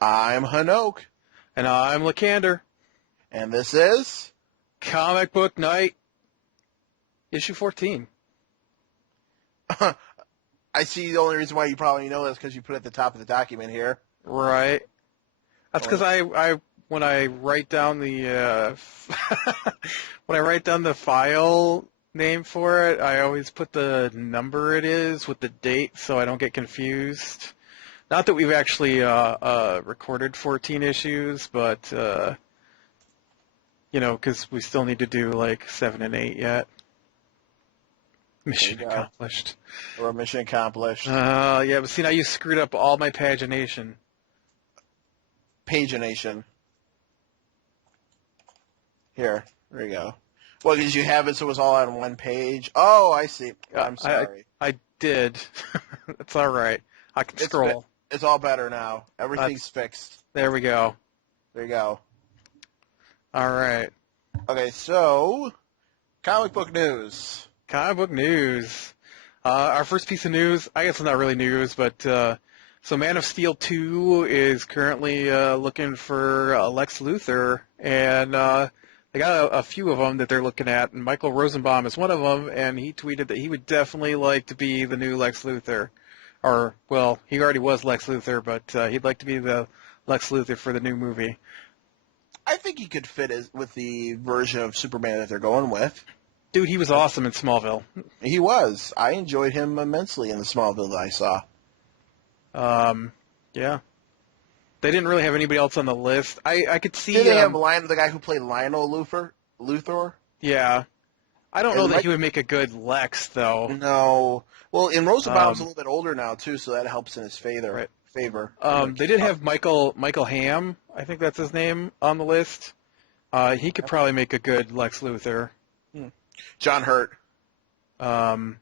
I'm Hanokh, And I'm Lacandor. and this is. Comic Book Night, issue 14. I see the only reason why you probably know this because you put it at the top of the document here. Right. That's because Only- I when I write down the when I write down the file name for it, I always put the number it is with the date so I don't get confused. Not that we've actually recorded 14 issues, but because we still need to do like 7 and 8 yet. Mission There you go. accomplished. Or mission accomplished. Yeah, but see, now you screwed up all my pagination. Pagination. Here, there you go. Well, because you have it so it was all on one page. Oh, I see. I'm sorry. I did. It's all right. I can scroll. It's all better now. Everything's fixed. There we go. There you go. All right. Okay, so comic book news. Comic book news. Our first piece of news, I guess it's not really news, but so Man of Steel 2 is currently looking for Lex Luthor, and they got a few of them that they're looking at, and Michael Rosenbaum is one of them, and he tweeted that he would definitely like to be the new Lex Luthor. Or, well, he already was Lex Luthor, but he'd like to be the Lex Luthor for the new movie. I think he could fit with the version of Superman that they're going with. Dude, he was awesome in Smallville. He was. I enjoyed him immensely in the Smallville that I saw. Yeah. They didn't really have anybody else on the list. I could see... Did they have the guy who played Lionel Luthor? Yeah. I don't know And that he would make a good Lex, though. No. Well, and Rosenbaum's a little bit older now, too, so that helps in his favor. They did have Michael Hamm, I think that's his name, on the list. He could probably make a good Lex Luthor. John Hurt. As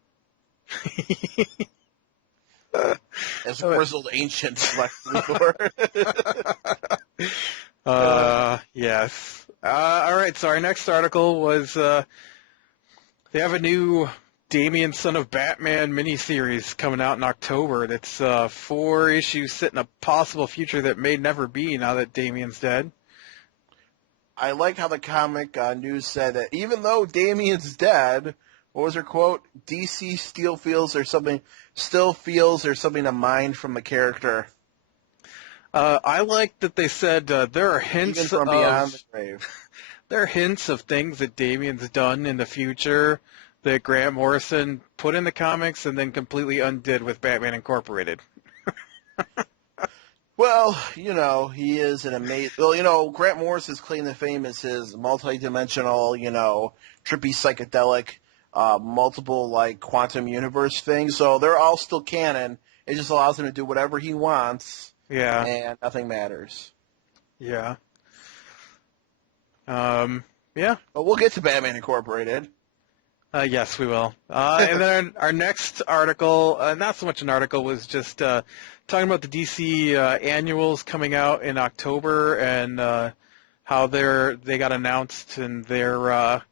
a grizzled ancient Lex Luthor. Yes. All right, so our next article was they have a new Damian Son of Batman miniseries coming out in October. That's 4 issues set in a possible future that may never be now that Damian's dead. I like how the comic news said that even though Damian's dead, what was her quote? DC still feels there's something to mine from the character. I like that they said there are hints Even from beyond the grave. There are hints of things that Damian's done in the future that Grant Morrison put in the comics and then completely undid with Batman Incorporated. Well, he is an amazing... Well, Grant Morrison's claim to fame is his multi-dimensional, trippy psychedelic, multiple, quantum universe things. So they're all still canon. It just allows him to do whatever he wants. Yeah. And nothing matters. Yeah. Yeah. But we'll get to Batman Incorporated. Yes, we will. And then our next article, not so much an article, was just talking about the DC annuals coming out in October and how they got announced, and they're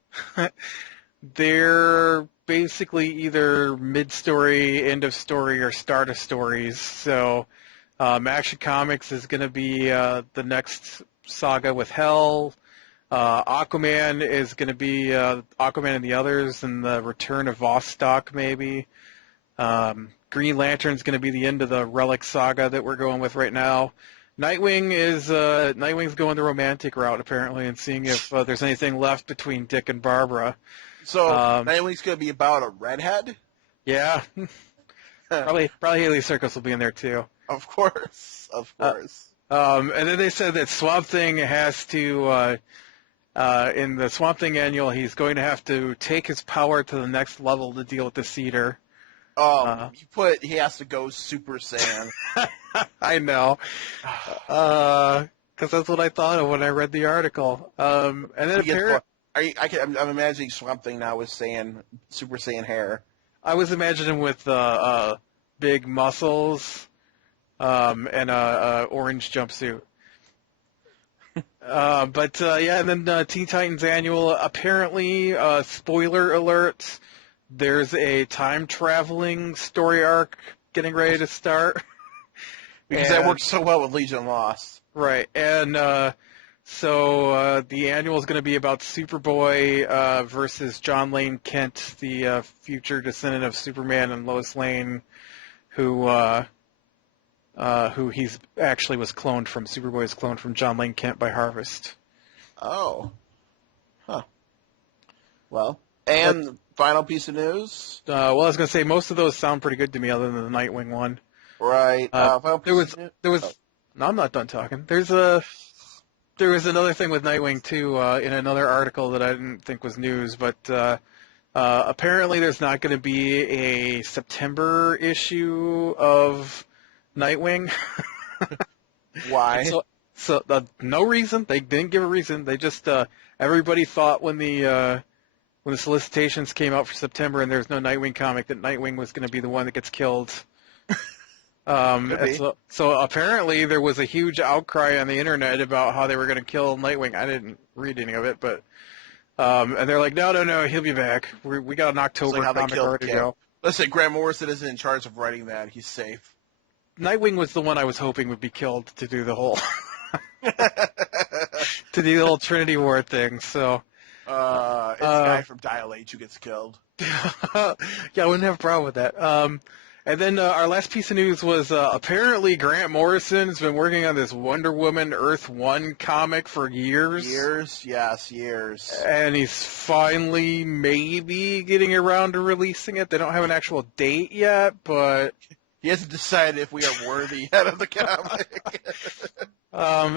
they're basically either mid-story, end of story, or start of stories. So Action Comics is going to be the next saga with Hell. Aquaman is going to be Aquaman and the Others and the return of Vostok, maybe. Green Lantern's going to be the end of the Relic saga that we're going with right now. Nightwing's going the romantic route, apparently, and seeing if there's anything left between Dick and Barbara. So Nightwing's going to be about a redhead? Yeah. Probably Haley Circus will be in there, too. Of course. And then they said that Swamp Thing has to... in the Swamp Thing annual, he's going to have to take his power to the next level to deal with the Cedar. He has to go Super Saiyan. I know. Because that's what I thought of when I read the article. And then I'm imagining Swamp Thing now with Super Saiyan hair. I was imagining with big muscles and a orange jumpsuit. And then Teen Titans Annual, apparently, spoiler alert, there's a time-traveling story arc getting ready to start. Because that works so well with Legion Lost. Right, and so the annual is going to be about Superboy versus John Lane Kent, the future descendant of Superman and Lois Lane, who he's actually was cloned from. Superboy is cloned from John Lane Kent by Harvest. Oh. Huh. Well, and final piece of news? Well, I was going to say, most of those sound pretty good to me other than the Nightwing one. Right. There was. No, I'm not done talking. There was another thing with Nightwing too in another article that I didn't think was news, but apparently there's not going to be a September issue of Nightwing. Why? So no reason. They didn't give a reason. They just everybody thought when the solicitations came out for September and there's no Nightwing comic that Nightwing was going to be the one that gets killed. So apparently there was a huge outcry on the internet about how they were going to kill Nightwing. I didn't read any of it, but and they're like, no, he'll be back. We got an October comic already to go. Listen, Grant Morrison isn't in charge of writing that. He's safe. Nightwing was the one I was hoping would be killed to do the whole to do the whole Trinity War thing. So it's the guy from Dial H who gets killed. Yeah, I wouldn't have a problem with that. And then our last piece of news was apparently Grant Morrison's been working on this Wonder Woman Earth 1 comic for years. Years. And he's finally maybe getting around to releasing it. They don't have an actual date yet, but... He hasn't decided if we are worthy yet of the comic.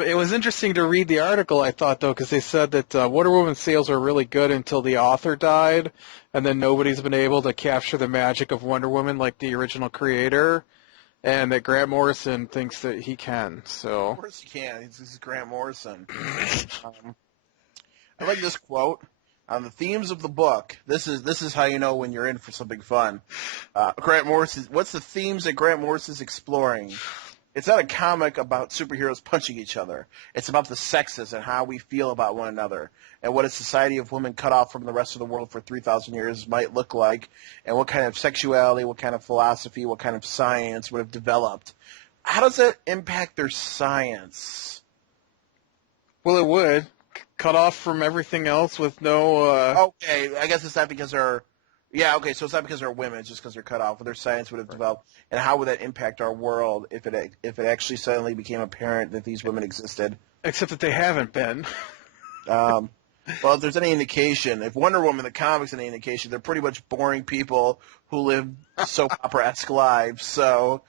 It was interesting to read the article, I thought, though, because they said that Wonder Woman sales were really good until the author died, and then nobody's been able to capture the magic of Wonder Woman like the original creator, and that Grant Morrison thinks that he can. So of course he can. This is Grant Morrison. I like this quote. On the themes of the book, this is how you know when you're in for something fun. Grant Morrison, what's the themes that Grant Morrison's exploring? It's not a comic about superheroes punching each other. It's about the sexes and how we feel about one another and what a society of women cut off from the rest of the world for 3,000 years might look like and what kind of sexuality, what kind of philosophy, what kind of science would have developed. How does that impact their science? Well, it would. Cut off from everything else with no... Okay, I guess it's not because they're... Yeah, okay, so it's not because they're women, it's just because they're cut off. But their science would have developed. And how would that impact our world if it actually suddenly became apparent that these women existed? Except that they haven't been. Well, if there's any indication, if Wonder Woman, the comics, any indication, they're pretty much boring people who live soap opera-esque lives, so...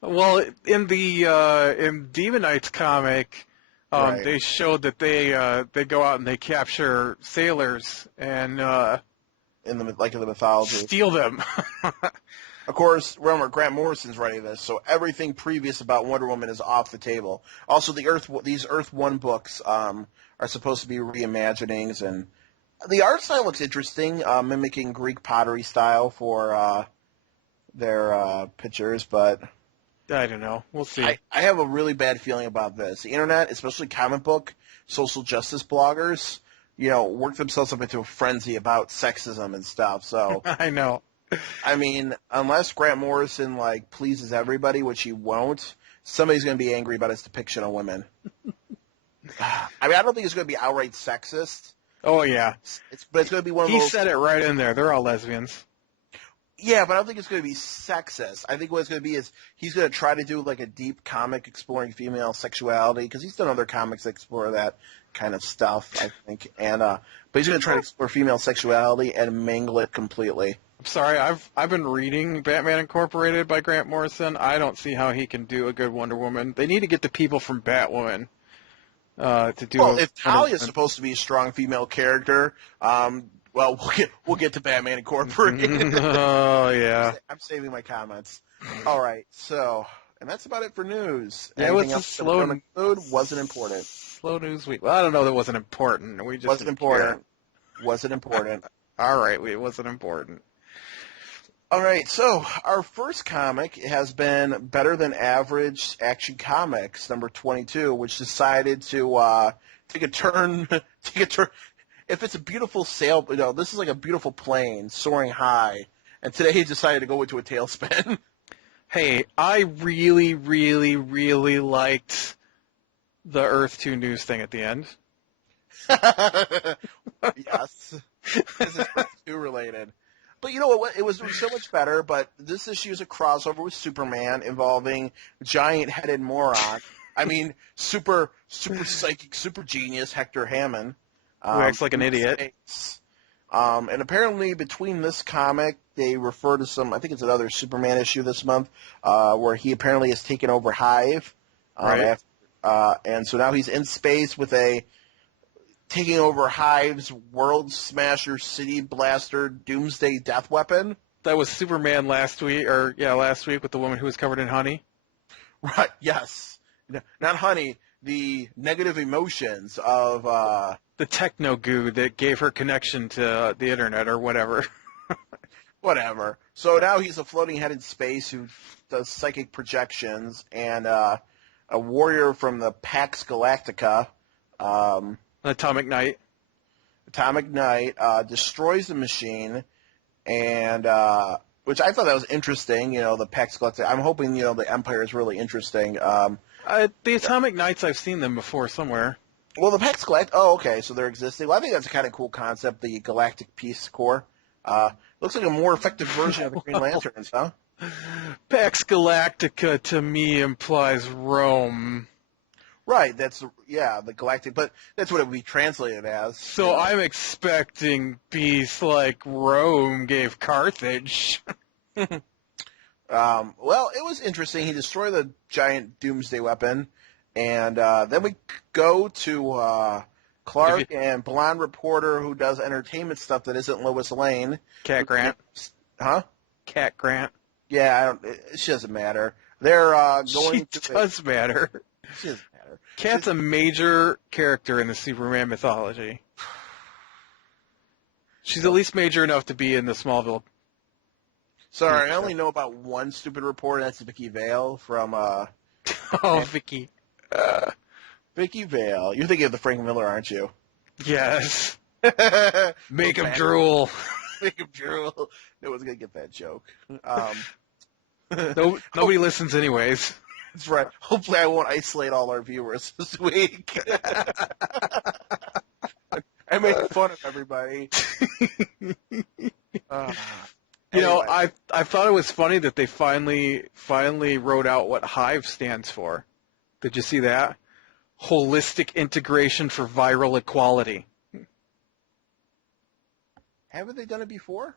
Well, in Demon Knight's comic... Right. They showed that they go out and they capture sailors and in the mythology, steal them. Of course, remember Grant Morrison's writing this, so everything previous about Wonder Woman is off the table. Also, these Earth 1 books are supposed to be reimaginings, and the art style looks interesting, mimicking Greek pottery style for their pictures, but. I don't know. We'll see. I have a really bad feeling about this. The internet, especially comic book, social justice bloggers, work themselves up into a frenzy about sexism and stuff. So I know. I mean, unless Grant Morrison pleases everybody, which he won't, somebody's going to be angry about his depiction of women. I don't think it's going to be outright sexist. Oh yeah. But it's going to be one of those. He said it right in there. They're all lesbians. Yeah, but I don't think it's going to be sexist. I think what it's going to be is he's going to try to do a deep comic exploring female sexuality because he's done other comics that explore that kind of stuff, I think. And but he's going to try to explore female sexuality and mangle it completely. I'm sorry, I've been reading Batman Incorporated by Grant Morrison. I don't see how he can do a good Wonder Woman. They need to get the people from Batwoman to do. Well, if Talia's supposed to be a strong female character, well, we'll get to Batman Incorporated. Oh, yeah. I'm saving my comments. All right, and that's about it for news. Yeah, anything else that we're going to include wasn't important. Slow news week. Well, I don't know that wasn't important. We just wasn't important. Wasn't important. All right, it wasn't important. All right, so our first comic has been Better Than Average Action Comics, number 22, which decided to take a turn. If it's a beautiful sail, this is like a beautiful plane soaring high, and today he decided to go into a tailspin. Hey, I really, really, really liked the Earth 2 news thing at the end. Yes, because it's Earth 2 related. But you know what? It was so much better. But this issue is a crossover with Superman involving giant-headed moron. I mean, super psychic, super genius Hector Hammond. Who acts like an from idiot. space. And apparently, between this comic, they refer to some. I think it's another Superman issue this month, where he apparently has taken over Hive. Right. And so now he's in space with taking over Hive's World Smasher City Blaster Doomsday Death Weapon. That was Superman last week with the woman who was covered in honey. Right, yes. Not honey, the negative emotions of... The techno goo that gave her connection to the internet or whatever. whatever. So now he's a floating head in space who does psychic projections, and a warrior from the Pax Galactica... Atomic Knight. Destroys the machine, and which I thought that was interesting. You know, the Pax Galactica. I'm hoping the Empire is really interesting. The Atomic Knights, I've seen them before somewhere. Well, the Pax Galactica. Oh, okay, so they're existing. Well, I think that's a kind of cool concept. The Galactic Peace Corps. Looks like a more effective version of the Green Lanterns, huh? Pax Galactica to me implies Rome. Right, the Galactic, but that's what it would be translated as. So I'm expecting peace like Rome gave Carthage. Well, it was interesting. He destroyed the giant doomsday weapon, and then we go to Clark and blonde reporter who does entertainment stuff that isn't Lois Lane. Cat Grant. Huh? Cat Grant. Yeah, she doesn't matter. They're going to... She does matter. She doesn't matter. Cat's a major character in the Superman mythology. She's at least major enough to be in the Smallville. Sorry, I only know about one stupid reporter. That's Vicky Vale from... Oh, Vicky. Vicky Vale. You're thinking of the Frank Miller, aren't you? Yes. Make him drool. Make him drool. No one's going to get that joke. Nobody listens anyways. That's right. Hopefully I won't isolate all our viewers this week. I make fun of everybody. Anyway. I thought it was funny that they finally wrote out what Hive stands for. Did you see that? Holistic Integration for Viral Equality. Haven't they done it before?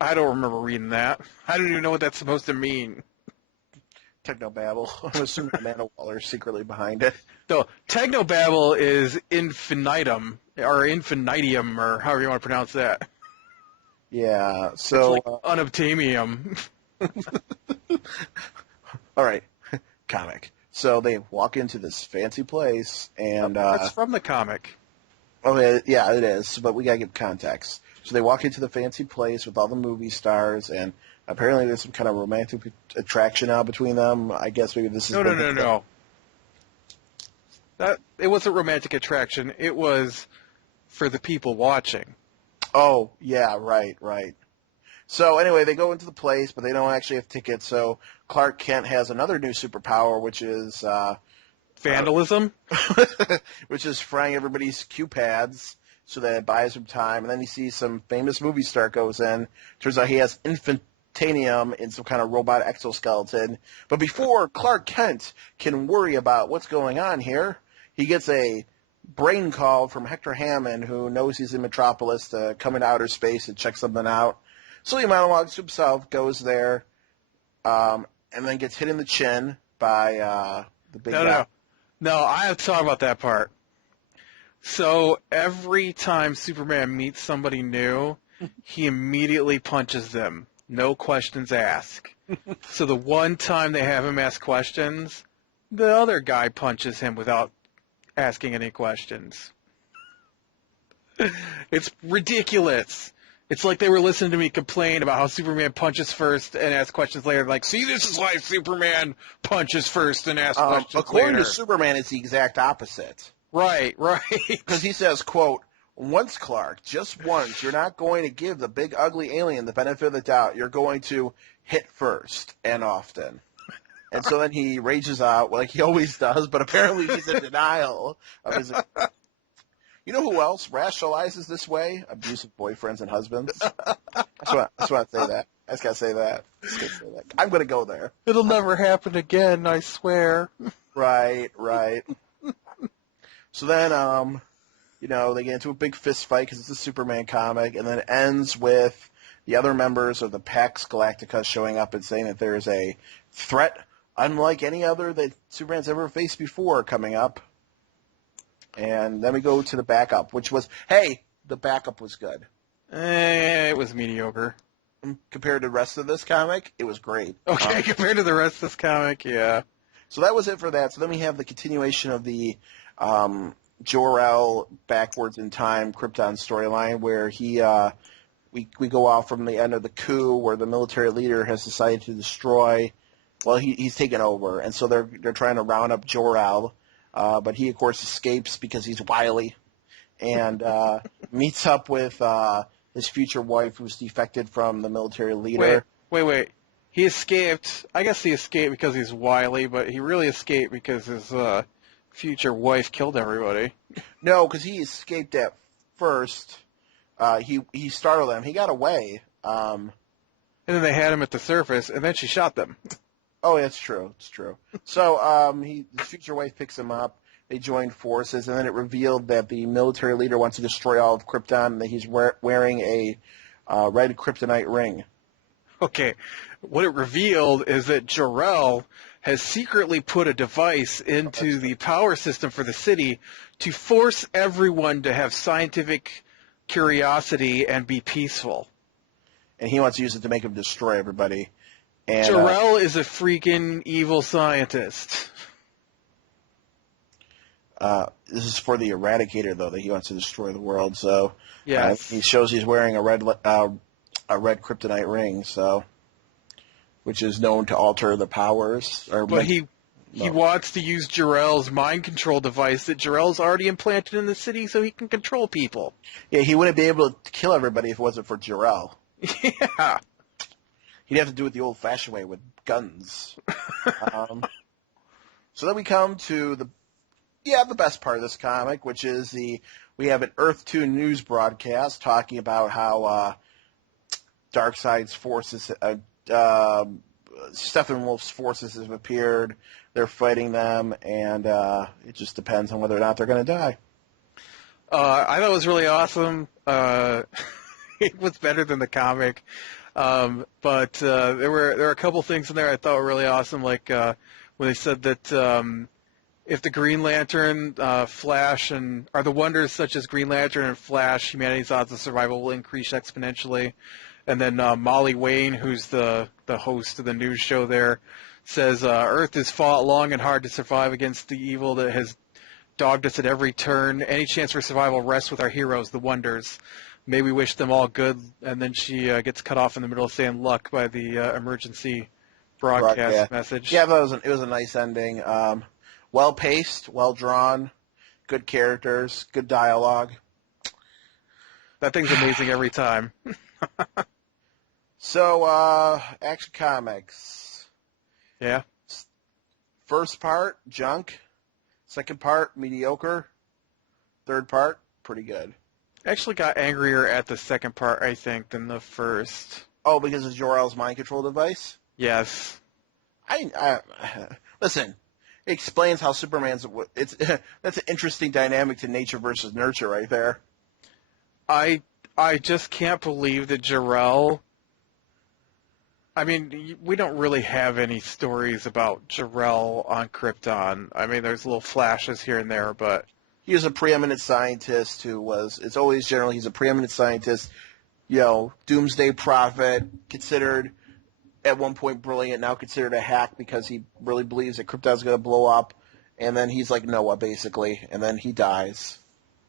I don't remember reading that. I don't even know what that's supposed to mean. Technobabble. I'm assuming Amanda Waller's secretly behind it. No, Technobabble is infinitum, or infinitium, or however you want to pronounce that. Yeah, so... It's like unobtainium. All right, comic. So they walk into this fancy place, and... That's from the comic. Oh, yeah, it is, but we gotta give context. So they walk into the fancy place with all the movie stars, and apparently there's some kind of romantic attraction now between them. I guess maybe this is... No. It wasn't romantic attraction. It was for the people watching. Oh, yeah, right. So anyway, they go into the place, but they don't actually have tickets, so Clark Kent has another new superpower, which is... vandalism? Which is frying everybody's cue pads so that it buys him time. And then he sees some famous movie star goes in. Turns out he has infinium in some kind of robot exoskeleton. But before Clark Kent can worry about what's going on here, he gets a brain call from Hector Hammond, who knows he's in Metropolis, to come into outer space and check something out. So he monologues to himself, goes there, and then gets hit in the chin by the big guy. No, I have to talk about that part. So every time Superman meets somebody new, he immediately punches them. No questions asked. So the one time they have him ask questions, the other guy punches him without asking any questions. It's ridiculous. It's like they were listening to me complain about how Superman punches first and asks questions later. Like, see, this is why Superman punches first and asks questions according later. to Superman, it's the exact opposite. Right. Because he says, quote, once, Clark, just once. You're not going to give the big ugly alien the benefit of the doubt. You're going to hit first and often. And so then he rages out like he always does, but apparently he's in denial of his. You know who else rationalizes this way? Abusive boyfriends and husbands. I just want to say that. I just got to say that. I'm going to go there. It'll never happen again, I swear. Right. So then, they get into a big fist fight because it's a Superman comic, and then it ends with the other members of the Pax Galactica showing up and saying that there is a threat unlike any other that Superman's ever faced before coming up. And then we go to the backup, which was, the backup was good. It was mediocre. Compared to the rest of this comic, it was great. Okay, compared to the rest of this comic, yeah. So that was it for that. So then we have the continuation of the Jor-El backwards in time Krypton storyline where we go off from the end of the coup where the military leader has decided to destroy, he's taken over. And so they're trying to round up Jor-El. But he, of course, escapes because he's wily and meets up with his future wife who's defected from the military leader. Wait. He escaped. I guess he escaped because he's wily, but he really escaped because his future wife killed everybody. No, because he escaped at first. He startled them. He got away. And then they had him at the surface, and then she shot them. Oh, that's true. It's true. So his future wife picks him up. They join forces, and then it revealed that the military leader wants to destroy all of Krypton, and that he's wearing a red kryptonite ring. Okay. What it revealed is that Jor-El has secretly put a device into the power system for the city to force everyone to have scientific curiosity and be peaceful. And he wants to use it to make him destroy everybody. And, Jor-El is a freaking evil scientist. This is for the Eradicator, though, that he wants to destroy the world. So yes. He shows he's wearing a red kryptonite ring, which is known to alter the powers. But he wants to use Jor-El's mind control device that Jor-El's already implanted in the city so he can control people. Yeah, he wouldn't be able to kill everybody if it wasn't for Jor-El. Yeah. He'd have to do it the old-fashioned way with guns. So then we come to the best part of this comic, which is we have an Earth 2 news broadcast talking about how Darkseid's forces, Steppenwolf's forces have appeared. They're fighting them, and it just depends on whether or not they're going to die. I thought it was really awesome. It was better than the comic. But there were a couple things in there I thought were really awesome, like when they said that if the Green Lantern, Flash, are the wonders such as Green Lantern and Flash, humanity's odds of survival will increase exponentially. And then Molly Wayne, who's the host of the news show there, says Earth has fought long and hard to survive against the evil that has dogged us at every turn. Any chance for survival rests with our heroes, the wonders. May we wish them all good. And then she gets cut off in the middle of saying luck by the emergency broadcast message. Yeah, but it was a nice ending. Well paced, well drawn, good characters, good dialogue. That thing's amazing every time. So, Action Comics. Yeah. First part, junk. Second part, mediocre. Third part, pretty good. Actually got angrier at the second part, I think, than the first. Oh, because of Jor-El's mind control device? Yes. Listen, it explains how Superman's... That's an interesting dynamic to nature versus nurture right there. I just can't believe that Jor-El... I mean, we don't really have any stories about Jor-El on Krypton. I mean, there's little flashes here and there, but... He was a preeminent scientist he's a preeminent scientist, doomsday prophet, considered at one point brilliant, now considered a hack because he really believes that Krypton's going to blow up, and then he's like Noah, basically, and then he dies.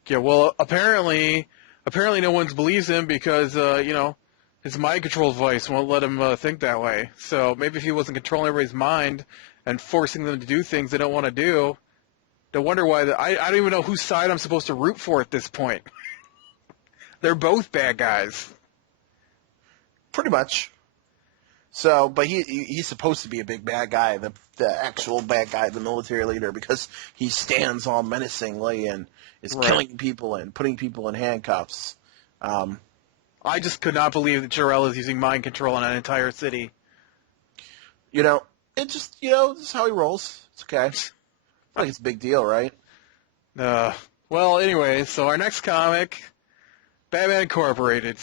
Yeah, well, apparently no one believes him because, his mind control device won't let him think that way. So maybe if he wasn't controlling everybody's mind and forcing them to do things they don't want to do, no wonder why. I don't even know whose side I'm supposed to root for at this point. They're both bad guys. Pretty much. So, but he's supposed to be a big bad guy, the actual bad guy, the military leader, because he stands all menacingly and is killing people and putting people in handcuffs. I just could not believe that Jor-El is using mind control on an entire city. It just, this is how he rolls. It's okay. I think it's a big deal, right? Well, anyway, so our next comic, Batman Incorporated.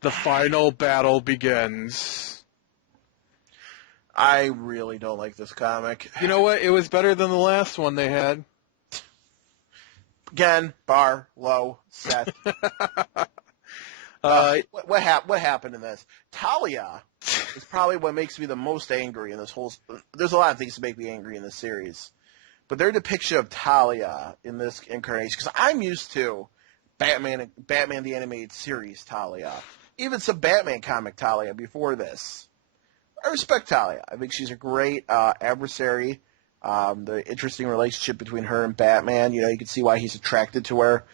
The final battle begins. I really don't like this comic. You know what? It was better than the last one they had. Again, bar, low, set. What happened in this? Talia is probably what makes me the most angry in this whole... There's a lot of things to make me angry in this series. But their depiction of Talia in this incarnation... Because I'm used to Batman the Animated Series Talia. Even some Batman comic Talia before this. I respect Talia. I think she's a great adversary. The interesting relationship between her and Batman. You can see why he's attracted to her.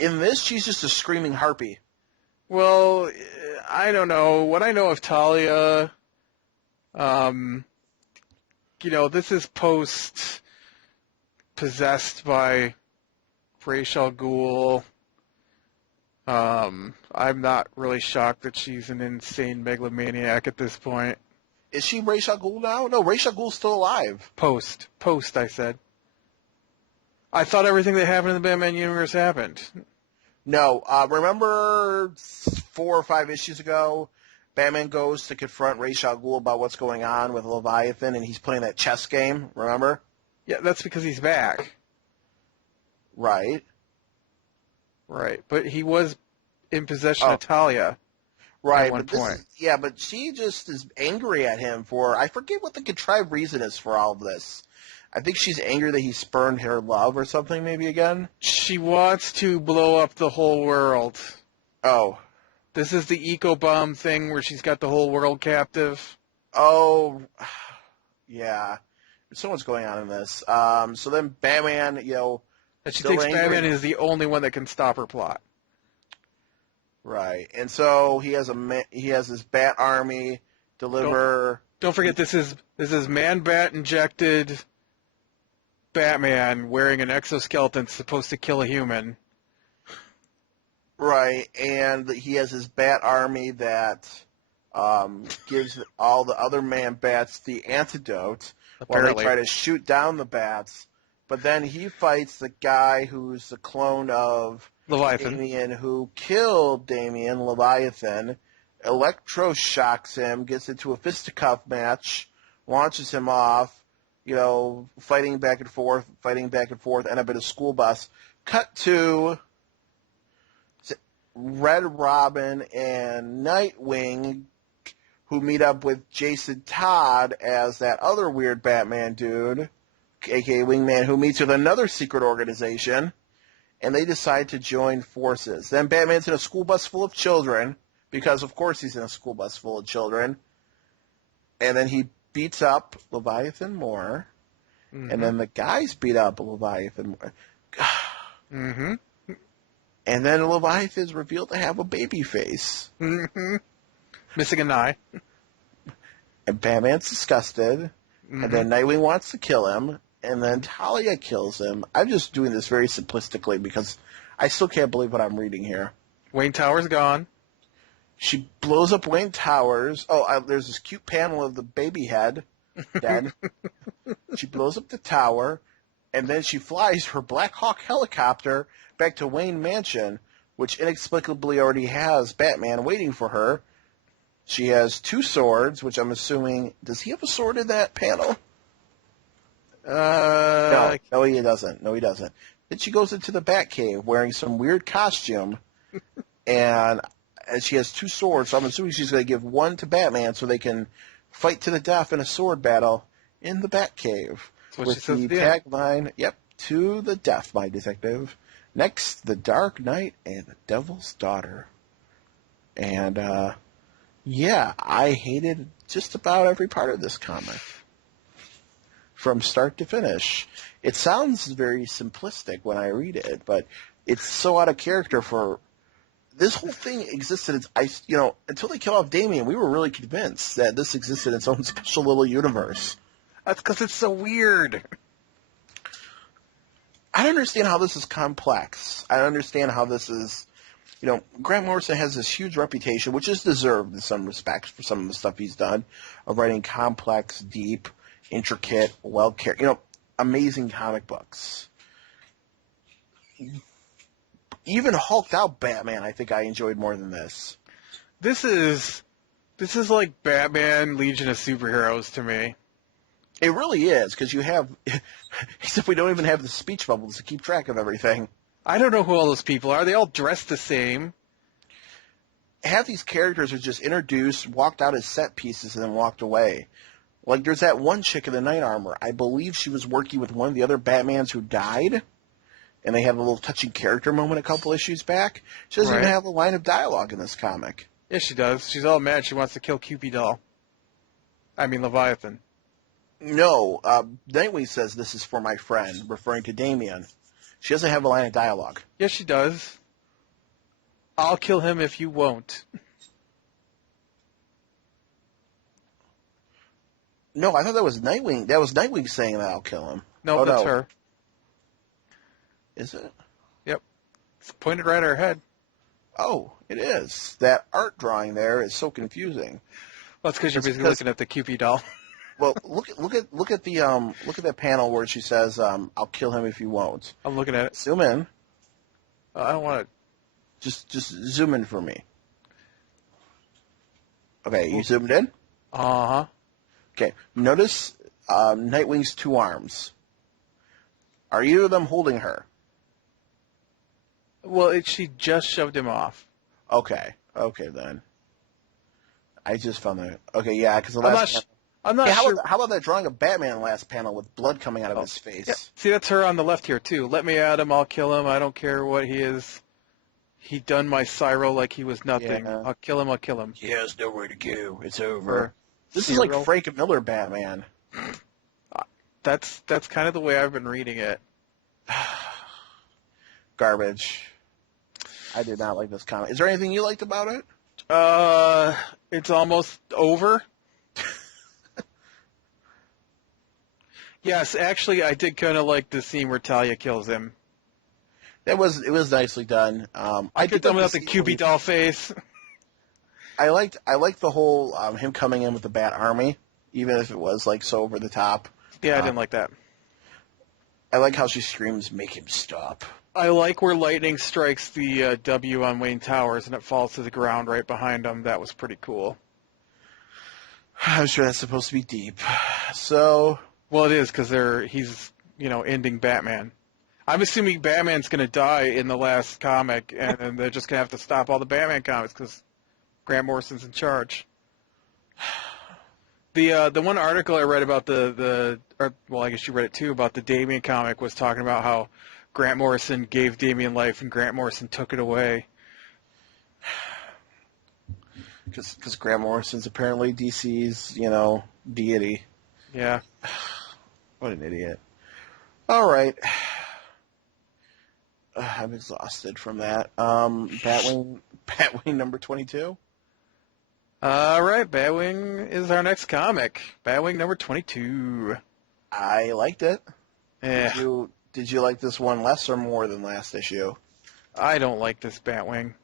In this, she's just a screaming harpy. Well, I don't know. What I know of Talia, this is post-possessed by Ra's al Ghul. I'm not really shocked that she's an insane megalomaniac at this point. Is she Ra's al Ghul now? No, Ra's al Ghul's still alive. Post, I said. I thought everything that happened in the Batman universe happened. No, remember 4 or 5 issues ago, Batman goes to confront Ra's al Ghul about what's going on with Leviathan, and he's playing that chess game, remember? Yeah, that's because he's back. Right. Right, but he was in possession of Talia right, at one point. But she just is angry at him for, I forget what the contrived reason is for all of this. I think she's angry that he spurned her love or something maybe again. She wants to blow up the whole world. Oh. This is the eco-bomb thing where she's got the whole world captive. Oh, yeah. There's so much going on in this. So then Batman, And she thinks angry. Batman is the only one that can stop her plot. Right, and so he has his Bat Army deliver. Don't forget this is Man-Bat injected Batman wearing an exoskeleton supposed to kill a human. Right, and he has his Bat Army that gives all the other Man-Bats the antidote while they try to shoot down the bats. But then he fights the guy who's the clone of Leviathan. Damian, who killed Damian, Leviathan, electroshocks him, gets into a fisticuff match, launches him off, fighting back and forth, end up in a school bus. Cut to Red Robin and Nightwing, who meet up with Jason Todd as that other weird Batman dude, a.k.a. Wingman, who meets with another secret organization, and they decide to join forces. Then Batman's in a school bus full of children, because of course he's in a school bus full of children, and then he beats up Leviathan more, and then the guys beat up Leviathan more. Mm-hmm. And then Leviathan is revealed to have a baby face. Mm-hmm. Missing an eye. And Batman's disgusted, and then Nightwing wants to kill him, and then Talia kills him. I'm just doing this very simplistically because I still can't believe what I'm reading here. Wayne Towers gone. She blows up Wayne Towers. Oh, there's this cute panel of the baby head dead. She blows up the tower, and then she flies her Black Hawk helicopter back to Wayne Mansion, which inexplicably already has Batman waiting for her. She has 2 swords, which I'm assuming... Does he have a sword in that panel? No, he doesn't. Then she goes into the Batcave wearing some weird costume, and she has 2 swords, so I'm assuming she's going to give one to Batman so they can fight to the death in a sword battle in the Batcave. With the tagline, to the death, my detective. Next, the Dark Knight and the Devil's Daughter. And, I hated just about every part of this comic. From start to finish. It sounds very simplistic when I read it, but It's so out of character for this whole thing existed. Until they kill off Damian, we were really convinced that this existed in its own special little universe. That's because it's so weird. I don't understand how this is complex. I don't understand how this is. Grant Morrison has this huge reputation, which is deserved in some respects for some of the stuff he's done, of writing complex, deep, intricate, amazing comic books. Even hulked out Batman, I think I enjoyed more than this. This is like Batman Legion of Superheroes to me. It really is, because you have, except we don't even have the speech bubbles to keep track of everything. I don't know who all those people are. They all dress the same. Half these characters are just introduced, walked out as set pieces, and then walked away. Like, there's that one chick in the Night Armor. I believe she was working with one of the other Batmans who died, and they have a little touching character moment a couple issues back. She doesn't even have a line of dialogue in this comic. Yes, she does. She's all mad. She wants to kill Cupid doll. I mean, Leviathan. No, Nightwing says this is for my friend, referring to Damian. She doesn't have a line of dialogue. Yes, she does. I'll kill him if you won't. No, I thought that was Nightwing. That was Nightwing saying that I'll kill him. No, that's her. Is it? Yep. It's pointed right at her head. Oh, it is. That art drawing there is so confusing. Well, it's because you're basically looking at the Cupid doll. Well, look at that panel where she says, "I'll kill him if you won't." I'm looking at it. Zoom in. I don't want to. Just zoom in for me. Okay, you zoomed in? Uh-huh. Okay, notice Nightwing's two arms. Are either of them holding her? Well, she just shoved him off. Okay then. I just found that. Okay, yeah, because the last. I'm not sure. How about that drawing of Batman last panel with blood coming out of his face? Yeah. See, that's her on the left here, too. Let me at him. I'll kill him. I don't care what he is. He done my Cyro like he was nothing. Yeah. I'll kill him. I'll kill him. He has nowhere to go. It's over. This is like Frank Miller Batman. That's kind of the way I've been reading it. Garbage. I did not like this comic. Is there anything you liked about it? It's almost over. Yes, actually, I did kind of like the scene where Talia kills him. It was nicely done. I could done without the Cupid doll face. I liked the whole him coming in with the Bat Army, even if it was like so over the top. Yeah, I didn't like that. I like how she screams, "Make him stop." I like where lightning strikes the W on Wayne Towers and it falls to the ground right behind him. That was pretty cool. I'm sure that's supposed to be deep. So. Well, it is because he's ending Batman. I'm assuming Batman's going to die in the last comic, and they're just going to have to stop all the Batman comics because Grant Morrison's in charge. The one article I read about I guess you read it too, about the Damian comic was talking about how Grant Morrison gave Damian life and Grant Morrison took it away. Because Grant Morrison's apparently DC's, deity. Yeah. What an idiot. All right. I'm exhausted from that. Batwing number 22? All right, Batwing is our next comic. Batwing number 22. I liked it. Yeah. Did you like this one less or more than last issue? I don't like this Batwing.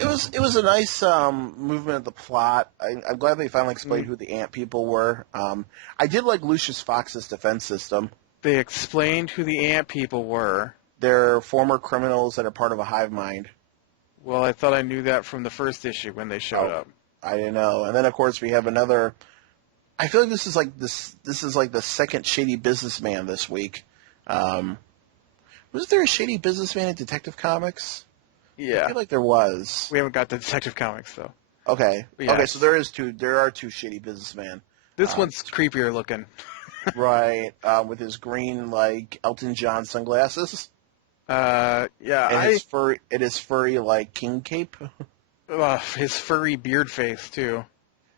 It was a nice movement of the plot. I'm glad they finally explained who the ant people were. I did like Lucius Fox's defense system. They explained who the ant people were. They're former criminals that are part of a hive mind. Well, I thought I knew that from the first issue when they showed up. I didn't know. And then of course we have another. I feel like this is like the second shady businessman this week. Was there a shady businessman in Detective Comics? Yeah. I feel like there was. We haven't got the Detective Comics though. Okay. Yeah. Okay, so there are two shady businessmen. This one's creepier looking. Right. With his green like Elton John sunglasses. Yeah. And his furry like king cape. His furry beard face too.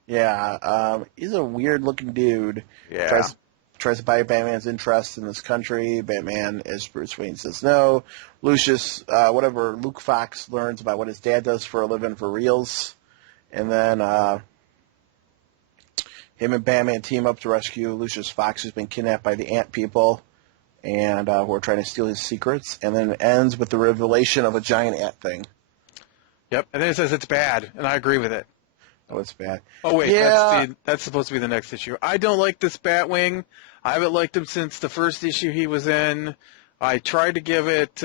Yeah. He's a weird looking dude. Yeah. tries to buy Batman's interest in this country. Batman, as Bruce Wayne, says no. Luke Fox learns about what his dad does for a living for reals. And then him and Batman team up to rescue Lucius Fox, who's been kidnapped by the ant people, and who are trying to steal his secrets. And then it ends with the revelation of a giant ant thing. Yep, and then it says it's bad, and I agree with it. Oh, it's bad. Oh, wait, yeah. that's supposed to be the next issue. I don't like this Batwing. I haven't liked him since the first issue he was in. I tried to give it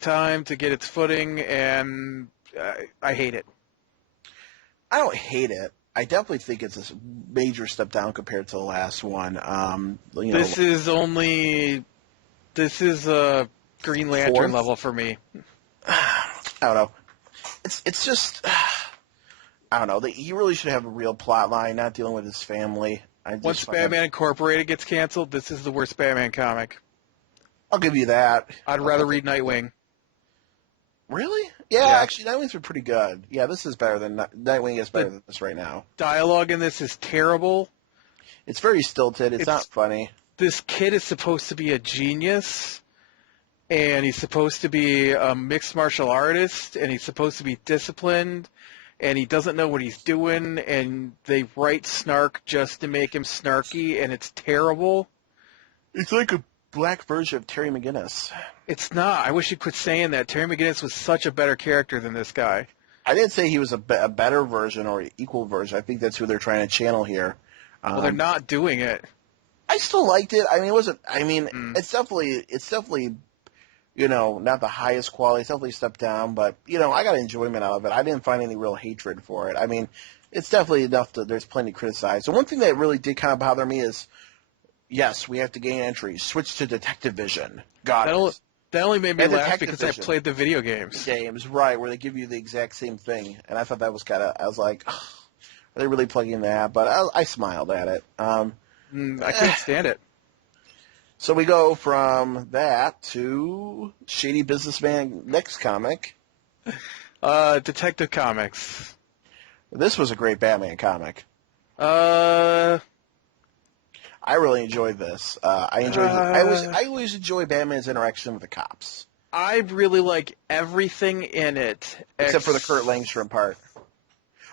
time to get its footing, and I hate it. I don't hate it. I definitely think it's a major step down compared to the last one. This is a Green Lantern level for me. I don't know. It's just I don't know. He really should have a real plot line, not dealing with his family. Once Batman Incorporated gets canceled, this is the worst Batman comic. I'll give you that. I'd rather read Nightwing. Really? Yeah, actually, Nightwing's been pretty good. Yeah, this is better than Nightwing is better than this right now. Dialogue in this is terrible. It's very stilted. It's not funny. This kid is supposed to be a genius, and he's supposed to be a mixed martial artist, and he's supposed to be disciplined, and he doesn't know what he's doing, and they write snark just to make him snarky, and it's terrible. It's like a black version of Terry McGinnis. It's not. I wish you quit saying that. Terry McGinnis was such a better character than this guy. I didn't say he was a better version or equal version. I think that's who they're trying to channel here. Well, they're not doing it. I still liked it. I mean, it wasn't. I mean, it's definitely, not the highest quality. It's definitely a step down, but I got enjoyment out of it. I didn't find any real hatred for it. I mean, it's definitely enough that there's plenty to criticize. The one thing that really did kind of bother me is, yes, we have to gain entries. Switch to Detective Vision. Got it. That only made me laugh because I played the video games. Right, where they give you the exact same thing. And I thought that was I was like, oh, are they really plugging that? But I smiled at it. I can't stand it. So we go from that to Shady Businessman next comic. Detective Comics. This was a great Batman comic. I really enjoyed this. I always enjoy Batman's interaction with the cops. I really like everything in it. Except for the Kurt Langstrom part.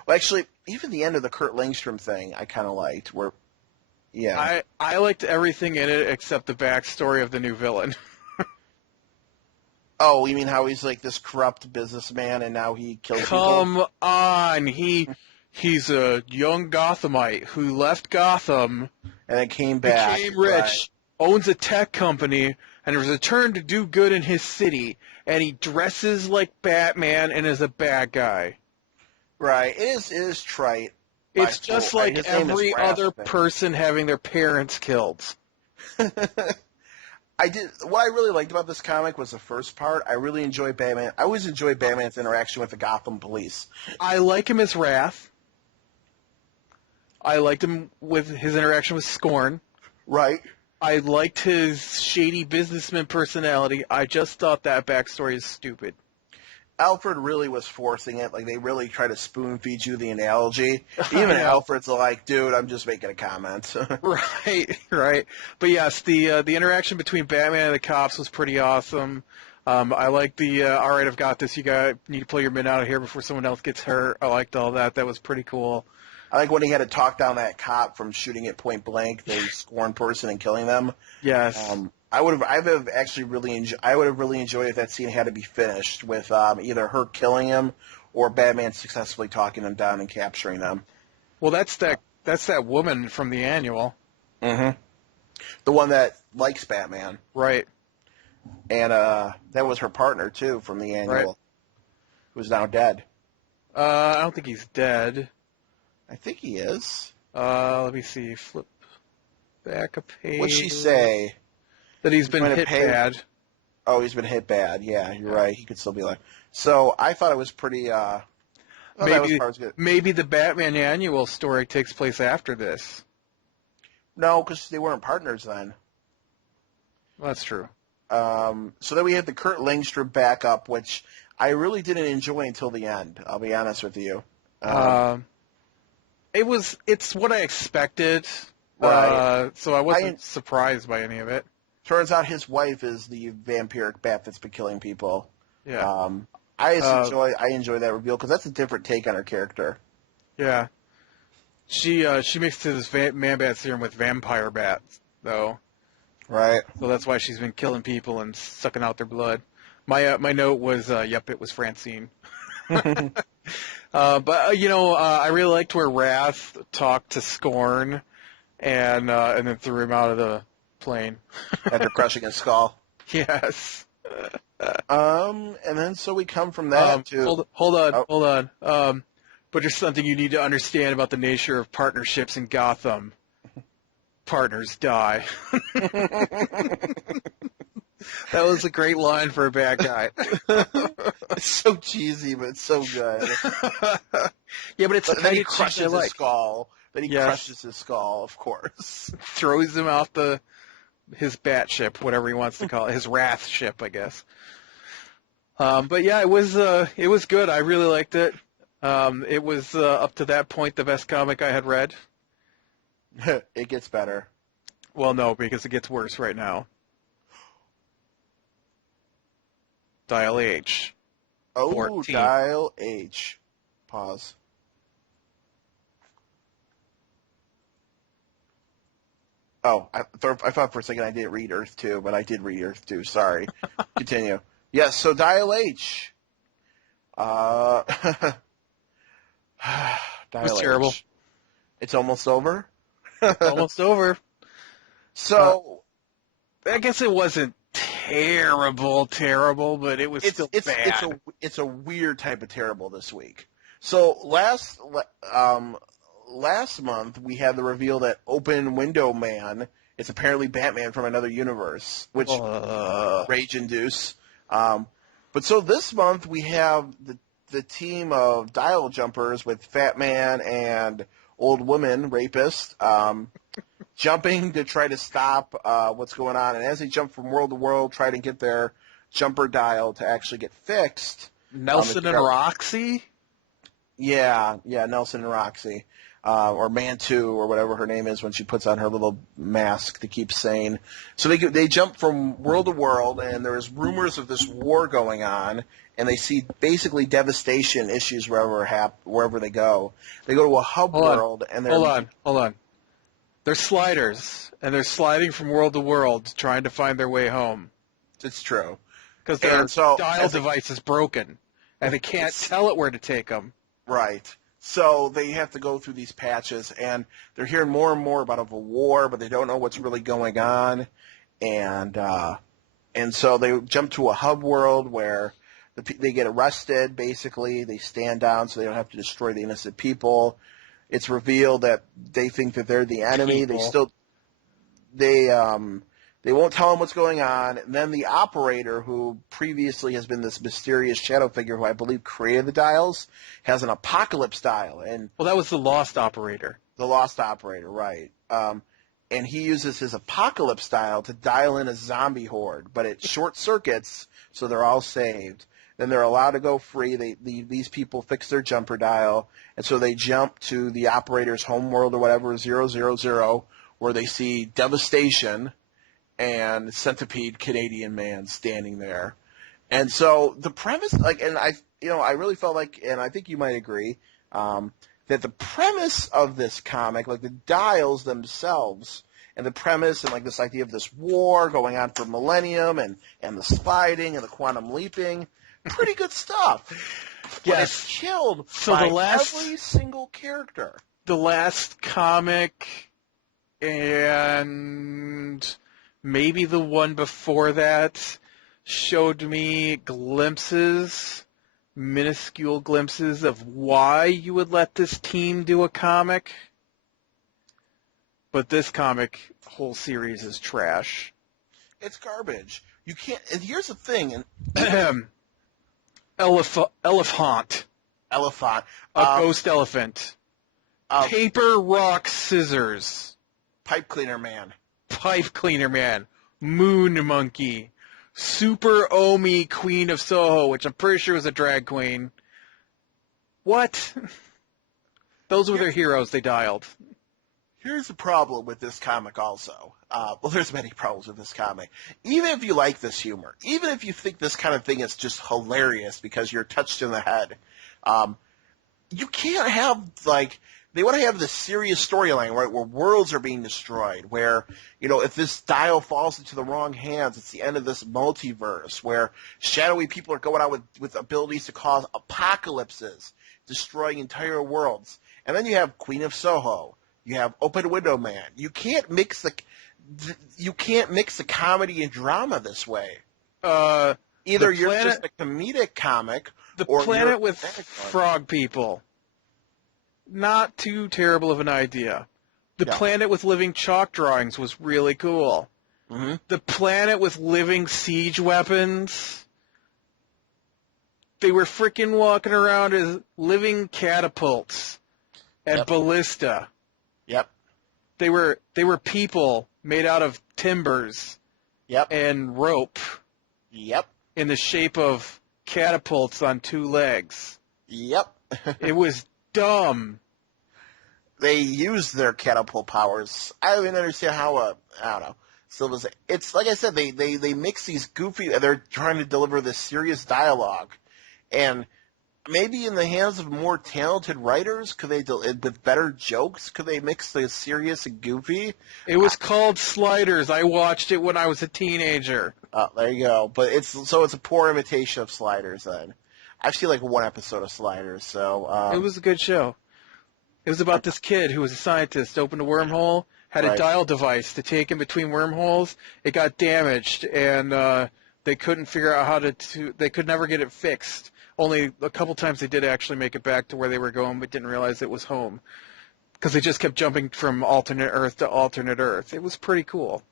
Well, actually, even the end of the Kurt Langstrom thing I kind of liked. I liked everything in it except the backstory of the new villain. Oh, you mean how he's like this corrupt businessman and now he kills people? Come on. He's a young Gothamite who left Gotham and then came back, became rich, owns a tech company, and has returned to do good in his city. And he dresses like Batman and is a bad guy. Right. It is trite. It's just like every other person having their parents killed. What I really liked about this comic was the first part. I really enjoyed Batman. I always enjoy Batman's interaction with the Gotham police. I like him as Wrath. I liked him with his interaction with Scorn. Right. I liked his shady businessman personality. I just thought that backstory is stupid. Alfred really was forcing it. Like, they really try to spoon-feed you the analogy. Even Alfred's like, dude, I'm just making a comment. Right. But yes, the interaction between Batman and the cops was pretty awesome. I like all right, I've got this. You need to pull your men out of here before someone else gets hurt. I liked all that. That was pretty cool. I like when he had to talk down that cop from shooting at point blank, the Scorn person, and killing them. Yes. I would have really enjoyed if that scene had to be finished with either her killing him or Batman successfully talking them down and capturing them. Well, that's that woman from the annual. Mm-hmm. The one that likes Batman. Right. And that was her partner too from the annual, who's now dead. I don't think he's dead. I think he is. Let me see. Flip back a page. What'd she say? That he's been hit bad. Oh, he's been hit bad. Yeah, you're right. He could still be alive. So I thought it was pretty. Maybe the Batman annual story takes place after this. No, because they weren't partners then. Well, that's true. So then we had the Kurt Langstrom backup, which I really didn't enjoy until the end. I'll be honest with you. It's what I expected. Right. So I wasn't surprised by any of it. Turns out his wife is the vampiric bat that's been killing people. Yeah. I enjoy that reveal because that's a different take on her character. Yeah. She mixed this man bat serum with vampire bats, though. Right. So that's why she's been killing people and sucking out their blood. My note was, yep, it was Francine. But I really liked where Wrath talked to Scorn, and then threw him out of the plane. After crushing his skull. Yes. And then so we come from that to... Hold on. But there's something you need to understand about the nature of partnerships in Gotham. Partners die. That was a great line for a bad guy. It's so cheesy, but it's so good. Yeah, but it's the kind of crushes his skull. Then he Yes. crushes his skull, of course. Throws him off his bat ship, whatever he wants to call it, his Wrath ship, I guess. But yeah, it was good. I really liked it. It was up to that point the best comic I had read. It gets better. Well, no, because it gets worse right now. Dial H. Oh, 14. Dial H. Pause. Oh, I thought for a second I didn't read Earth 2, but I did read Earth 2. Sorry. Continue. Yes, so Dial H. Dial It was terrible. H. It's almost over? Almost over. So... I guess it wasn't terrible, but it was still bad. It's a weird type of terrible this week. So last month we had the reveal that Open Window Man is apparently Batman from another universe, which rage induce. But so this month we have the team of dial jumpers with Fat Man and Old Woman Rapist jumping to try to stop what's going on. And as they jump from world to world, try to get their jumper dial to actually get fixed. Nelson and Roxy? Yeah, Nelson and Roxy. Or Mantu, or whatever her name is when she puts on her little mask to keep sane. So they jump from world to world, and there's rumors of this war going on, and they see basically devastation issues wherever they go. They go to a hub world, and they're... Hold on. They're sliders, and they're sliding from world to world trying to find their way home. It's true. Because their dial device is broken, and they can't tell it where to take them. Right. So they have to go through these patches, and they're hearing more and more about a war, but they don't know what's really going on. And so they jump to a hub world where they get arrested, basically. They stand down so they don't have to destroy the innocent people. It's revealed that they think that they're the enemy. They won't tell them what's going on. And then the operator, who previously has been this mysterious shadow figure who I believe created the dials, has an apocalypse dial. Well, that was the Lost Operator. The Lost Operator, right. And he uses his apocalypse dial to dial in a zombie horde, but it short circuits, so they're all saved. Then they're allowed to go free. These people fix their jumper dial, and so they jump to the operator's home world or whatever, 000, where they see devastation and Centipede Canadian Man standing there. And so the premise, I really felt like, and I think you might agree, that the premise of this comic, like the dials themselves, and the premise and like this idea of this war going on for millennium and the sliding and the quantum leaping, pretty good stuff. But it's killed by every single character. The last comic and maybe the one before that showed me minuscule glimpses of why you would let this team do a comic. But this comic whole series is trash. It's garbage. You can't. And here's the thing. Elephant. A ghost elephant. Paper, rock, scissors. Pipe cleaner man. Moon monkey. Super Omi, Queen of Soho, which I'm pretty sure was a drag queen. What? Those were their heroes they dialed. Here's the problem with this comic also. Well, there's many problems with this comic. Even if you like this humor, even if you think this kind of thing is just hilarious because you're touched in the head, you can't have, like, they want to have this serious storyline, right, where worlds are being destroyed, where, if this dial falls into the wrong hands, it's the end of this multiverse, where shadowy people are going out with abilities to cause apocalypses, destroying entire worlds. And then you have Queen of Soho. You have Open Window Man. You can't mix the comedy and drama this way. Either you're just a comedic comic, or planet with frog people. Not too terrible of an idea. The planet with living chalk drawings was really cool. Mm-hmm. The planet with living siege weapons. They were freaking walking around as living catapults and ballista. Yep. They were people made out of timbers. Yep. And rope. Yep. In the shape of catapults on two legs. Yep. It was dumb. They used their catapult powers. I don't even understand how, I don't know. So it's like I said, they mix these goofy, they're trying to deliver this serious dialogue. And maybe in the hands of more talented writers, with better jokes, could they mix the serious and goofy? It was called Sliders. I watched it when I was a teenager. Oh, there you go. But it's a poor imitation of Sliders then. I've seen like one episode of Sliders, so... It was a good show. It was about this kid who was a scientist, opened a wormhole, had a dial device to take in between wormholes. It got damaged, and they couldn't figure out they could never get it fixed. Only a couple times they did actually make it back to where they were going, but didn't realize it was home. Because they just kept jumping from alternate Earth to alternate Earth. It was pretty cool.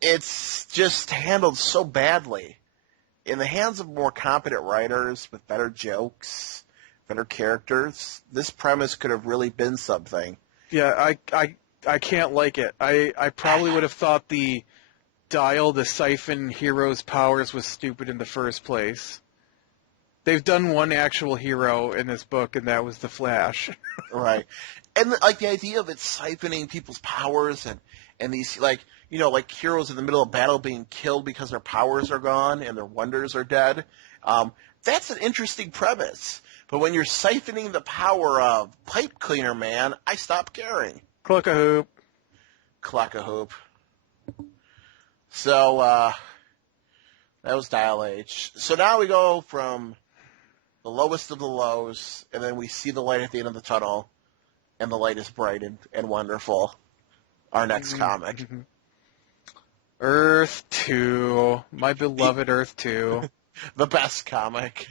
It's just handled so badly. In the hands of more competent writers with better jokes, better characters, this premise could have really been something. Yeah, I can't like it. I probably would have thought the dial to siphon heroes' powers was stupid in the first place. They've done one actual hero in this book, and that was the Flash. Right. And like the idea of it siphoning people's powers and these like heroes in the middle of battle being killed because their powers are gone and their wonders are dead. That's an interesting premise. But when you're siphoning the power of Pipe Cleaner Man, I stop caring. Cluck-a-hoop. Cluck-a-hoop. So, that was Dial H. So now we go from the lowest of the lows, and then we see the light at the end of the tunnel, and the light is bright and wonderful. Our next comic. Earth 2. My beloved Earth 2. The best comic.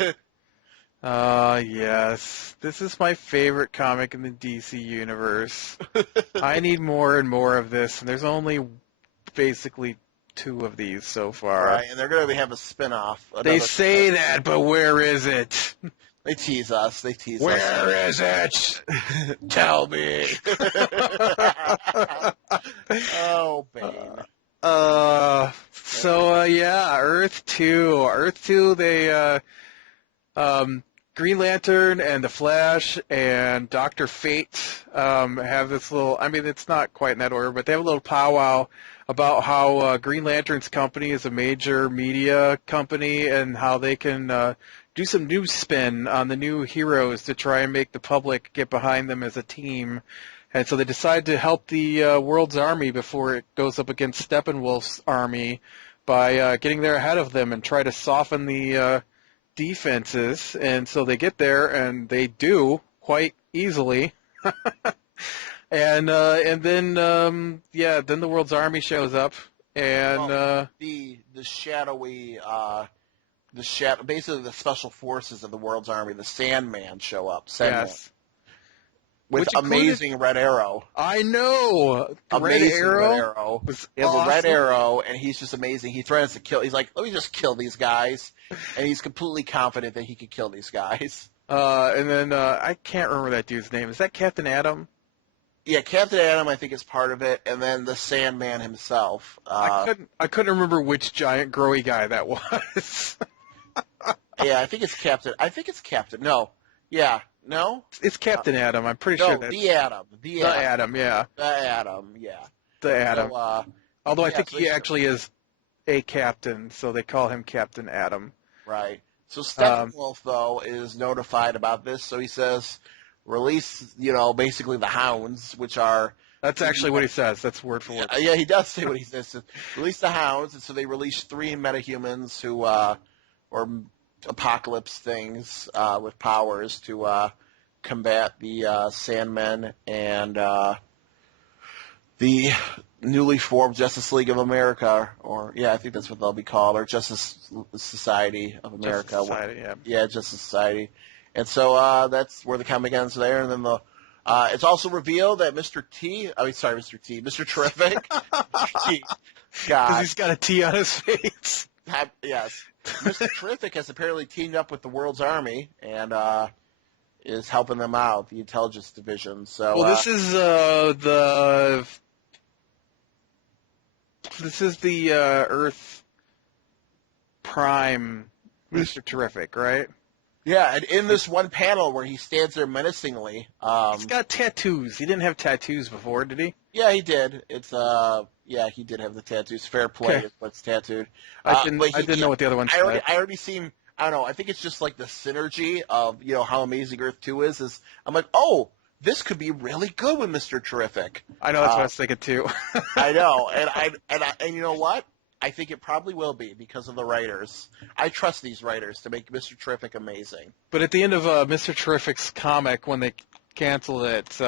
Yes. This is my favorite comic in the DC universe. I need more and more of this, and there's only basically 2 of these so far. Right, and they're going to have a spin-off. They say that, but where is it? They tease us. Where is it? Tell me. Oh, Bane. Earth 2. Earth 2, they, Green Lantern and the Flash and Dr. Fate have this little, it's not quite in that order, but they have a little powwow about how Green Lantern's company is a major media company and how they can do some news spin on the new heroes to try and make the public get behind them as a team. And so they decide to help the World's Army before it goes up against Steppenwolf's army by getting there ahead of them and try to soften the defenses. And so they get there, and they do quite easily. And then the World's Army shows up, and the shadowy basically the special forces of the World's Army, the Sandman, show up. Sandman. Yes. With amazing Red Arrow. I know. Red Arrow. Was he has awesome. a Red Arrow, and he's just amazing. He threatens to kill. He's like, let me just kill these guys. And he's completely confident that he can kill these guys. And then I can't remember that dude's name. Is that Captain Atom? Yeah, Captain Atom, I think, is part of it, and then the Sandman himself. I couldn't remember which giant growy guy that was. Yeah, I think it's Captain. No, Yeah. No. It's Captain Atom. I'm pretty sure No. that's The Atom. The the Atom. Atom. Yeah, The Atom. Yeah. the Atom. So. Although I Yeah. think So he actually is a captain, so they call him Captain Atom. right. So Um, Steppenwolf though is notified about this. So he says, release. Basically the Hounds, which are. that's actually what he says. That's word for word. Yeah, he does say what he says. Release the Hounds, and so they release 3 metahumans who, or apocalypse things with powers to combat the Sandmen and the newly formed Justice League of America, or yeah, I think that's what they'll be called, or Justice Society of America. Justice Society, yeah. Yeah, Justice Society. And so that's where the comic ends there, and then it's also revealed that Mr. Terrific. Mr. T. Because God. he's got a T on his face. Yes. Mr. Terrific has apparently teamed up with the World's Army and is helping them out, the intelligence division. So Well, this is the Earth Prime Mr. Terrific, right? yeah, and in this one panel where he stands there menacingly, He's got tattoos. He didn't have tattoos before, did he? yeah, he did. It's yeah, he did have the tattoos. Fair play Okay. is what's tattooed. I didn't know what the other one I said. already seen. I don't know. I think it's just like the synergy of how Amazing Earth 2 is. I'm like, oh, this could be really good with Mr. Terrific. I know that's what I was thinking too. I know, and you know what? I think it probably will be because of the writers. I trust these writers to make Mr. Terrific amazing. But at the end of Mr. Terrific's comic, when they canceled it,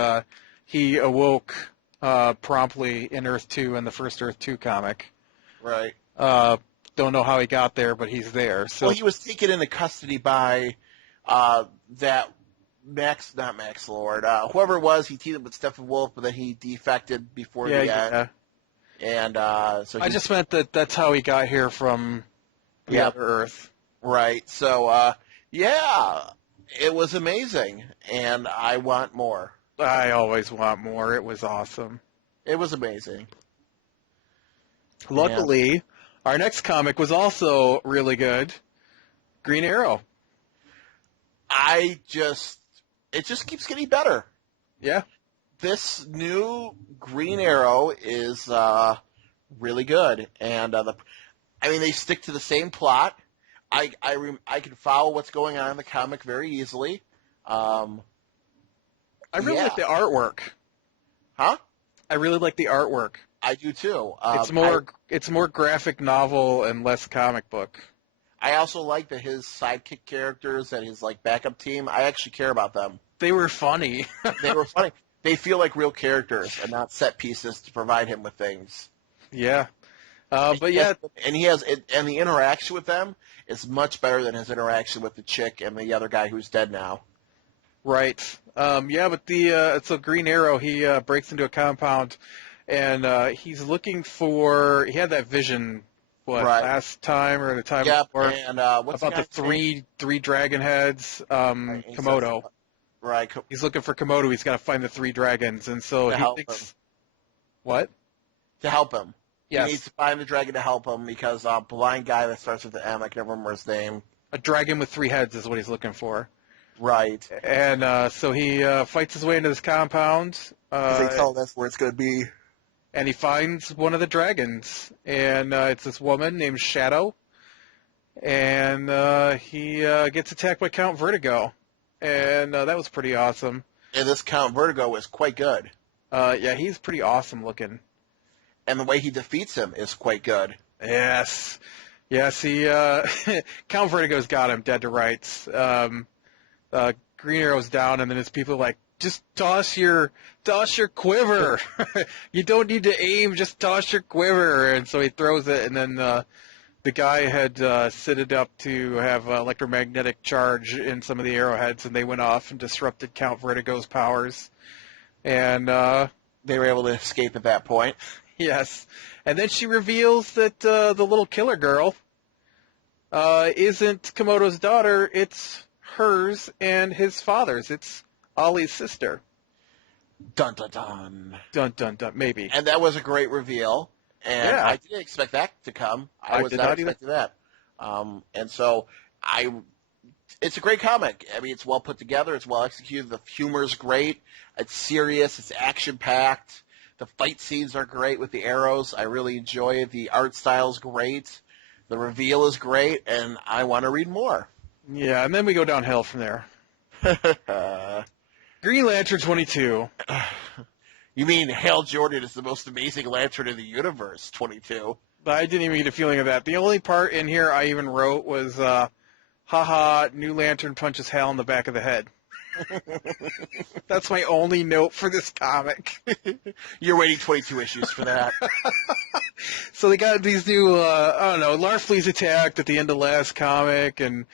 he awoke promptly in Earth 2 in the first Earth 2 comic. Right. Don't know how he got there, but he's there. So Well, he was taken into custody by that not Max Lord, whoever it was. He teamed up with Steppenwolf, but then he defected before the end. yeah. And so I just meant that's how he got here from the other Earth. right. So yeah, it was amazing, and I want more. I always want more. It was awesome. It was amazing. Luckily, our next comic was also really good. Green Arrow. It just keeps getting better. Yeah. This new Green Arrow is really good, and they stick to the same plot. I can follow what's going on in the comic very easily. I really like the artwork. Huh? I really like the artwork. I do too. It's more graphic novel and less comic book. I also like that his sidekick characters and his backup team. I actually care about them. They were funny. They were funny. They feel like real characters and not set pieces to provide him with things. Yeah. But yeah, and the interaction with them is much better than his interaction with the chick and the other guy who's dead now. right. Yeah, but so Green Arrow, he breaks into a compound, and he's looking for. He had that vision. Last time or the time before? And what's about the three dragon heads, Komodo. Right. He's looking for Komodo. He's got to find the 3 dragons, and so he thinks. Him. What? To help him. Yes. He needs to find the dragon to help him because a blind guy that starts with the M, I can never remember his name. A dragon with 3 heads is what he's looking for. Right. And so he fights his way into this compound. Because they tell that's where it's going to be. And he finds one of the dragons, and it's this woman named Shadow, and he gets attacked by Count Vertigo, and that was pretty awesome. And this Count Vertigo is quite good. Yeah, he's pretty awesome looking. And the way he defeats him is quite good. Yes, he Count Vertigo's got him dead to rights. Green Arrow's down, and then his people are like, just toss your quiver. You don't need to aim, just toss your quiver. And so he throws it, and then the guy had set it up to have electromagnetic charge in some of the arrowheads, and they went off and disrupted Count Vertigo's powers. And they were able to escape at that point. Yes. And then she reveals that the little killer girl isn't Komodo's daughter, it's hers and his father's. It's Ollie's sister. Dun, dun, dun. Dun, dun, dun. Maybe. And that was a great reveal. And I didn't expect that to come. I was not expecting that. And so It's a great comic. I mean, it's well put together. It's well executed. The humor's great. It's serious. It's action-packed. The fight scenes are great with the arrows. I really enjoy it. The art style's great. The reveal is great, and I want to read more. Yeah, and then we go downhill from there. Green Lantern 22. You mean Hal Jordan is the most amazing Lantern in the universe, 22. I didn't even get a feeling of that. The only part in here I even wrote was, haha, new Lantern punches Hal in the back of the head. That's my only note for this comic. You're waiting 22 issues for that. So they got these new, I don't know, Larflee's attacked at the end of last comic, and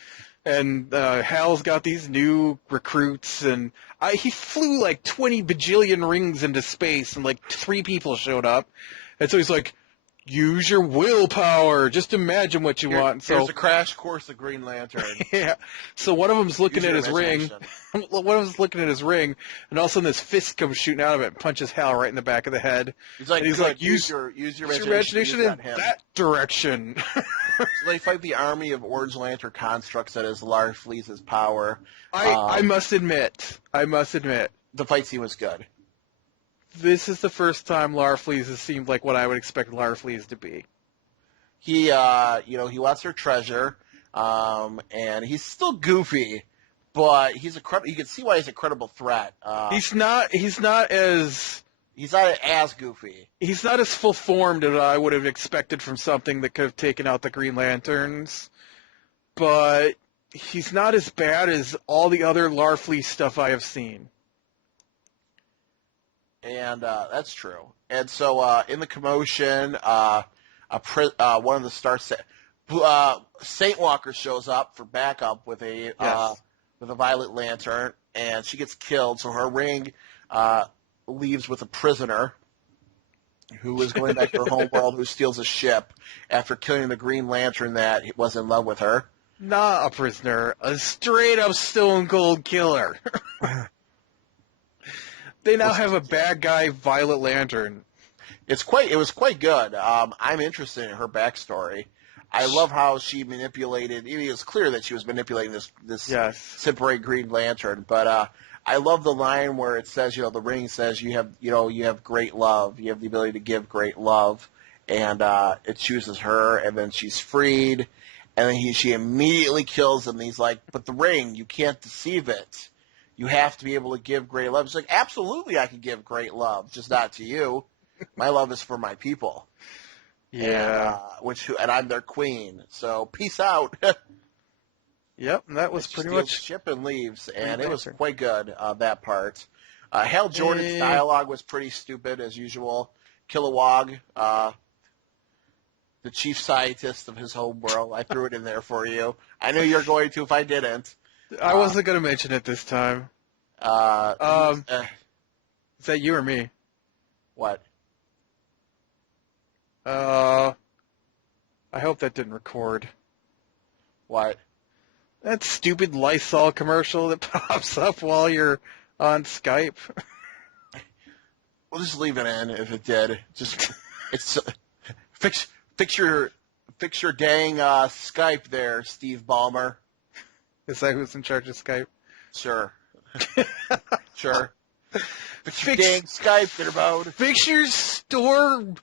Hal's got these new recruits, and he flew like 20 bajillion rings into space, and like 3 people showed up, and so he's like, use your willpower. Just imagine what you want. So here's a crash course of Green Lantern. Yeah. So one of them's looking at his ring. One of them's looking at his ring, and all of a sudden this fist comes shooting out of it and punches Hal right in the back of the head. He's like, use your imagination in that direction. So they fight the army of Orange Lantern constructs that is Larflee's power. I must admit, the fight scene was good. This is the first time Larfleeze has seemed like what I would expect Larfleeze to be. He, he wants her treasure, and he's still goofy, but you can see why he's a credible threat. He's not as goofy. He's not as full formed as I would have expected from something that could have taken out the Green Lanterns, but he's not as bad as all the other Larfleeze stuff I have seen. And that's true. And so in the commotion, one of the Saint Walker shows up for backup with a Violet Lantern, and she gets killed. So her ring leaves with a prisoner who is going back to her homeworld, who steals a ship after killing the Green Lantern that was in love with her. Not a prisoner, a straight up stone cold killer. They now have a bad guy Violet Lantern. It was quite good. I'm interested in her backstory. I love how she manipulated. It was clear that she was manipulating this temporary Green Lantern. But I love the line where it says, the ring says you have great love. You have the ability to give great love, and it chooses her, and then she's freed, and then she immediately kills him. And he's like, "But the ring, you can't deceive it. You have to be able to give great love." It's like, absolutely I can give great love, just not to you. My love is for my people. Yeah. And I'm their queen. So peace out. Yep, and that was pretty much... ship and leaves, and it was quite good, that part. Hal Jordan's dialogue was pretty stupid, as usual. Kilowog, the chief scientist of his home world. I threw it in there for you. I knew you were going to if I didn't. I wasn't going to mention it this time. Is that you or me? What? I hope that didn't record. What? That stupid Lysol commercial that pops up while you're on Skype. We'll just leave it in if it did. Fix your dang Skype there, Steve Ballmer. Is that who's in charge of Skype? Sure. Sure. Fix your dang Skype there, Bode. Fix your Storm.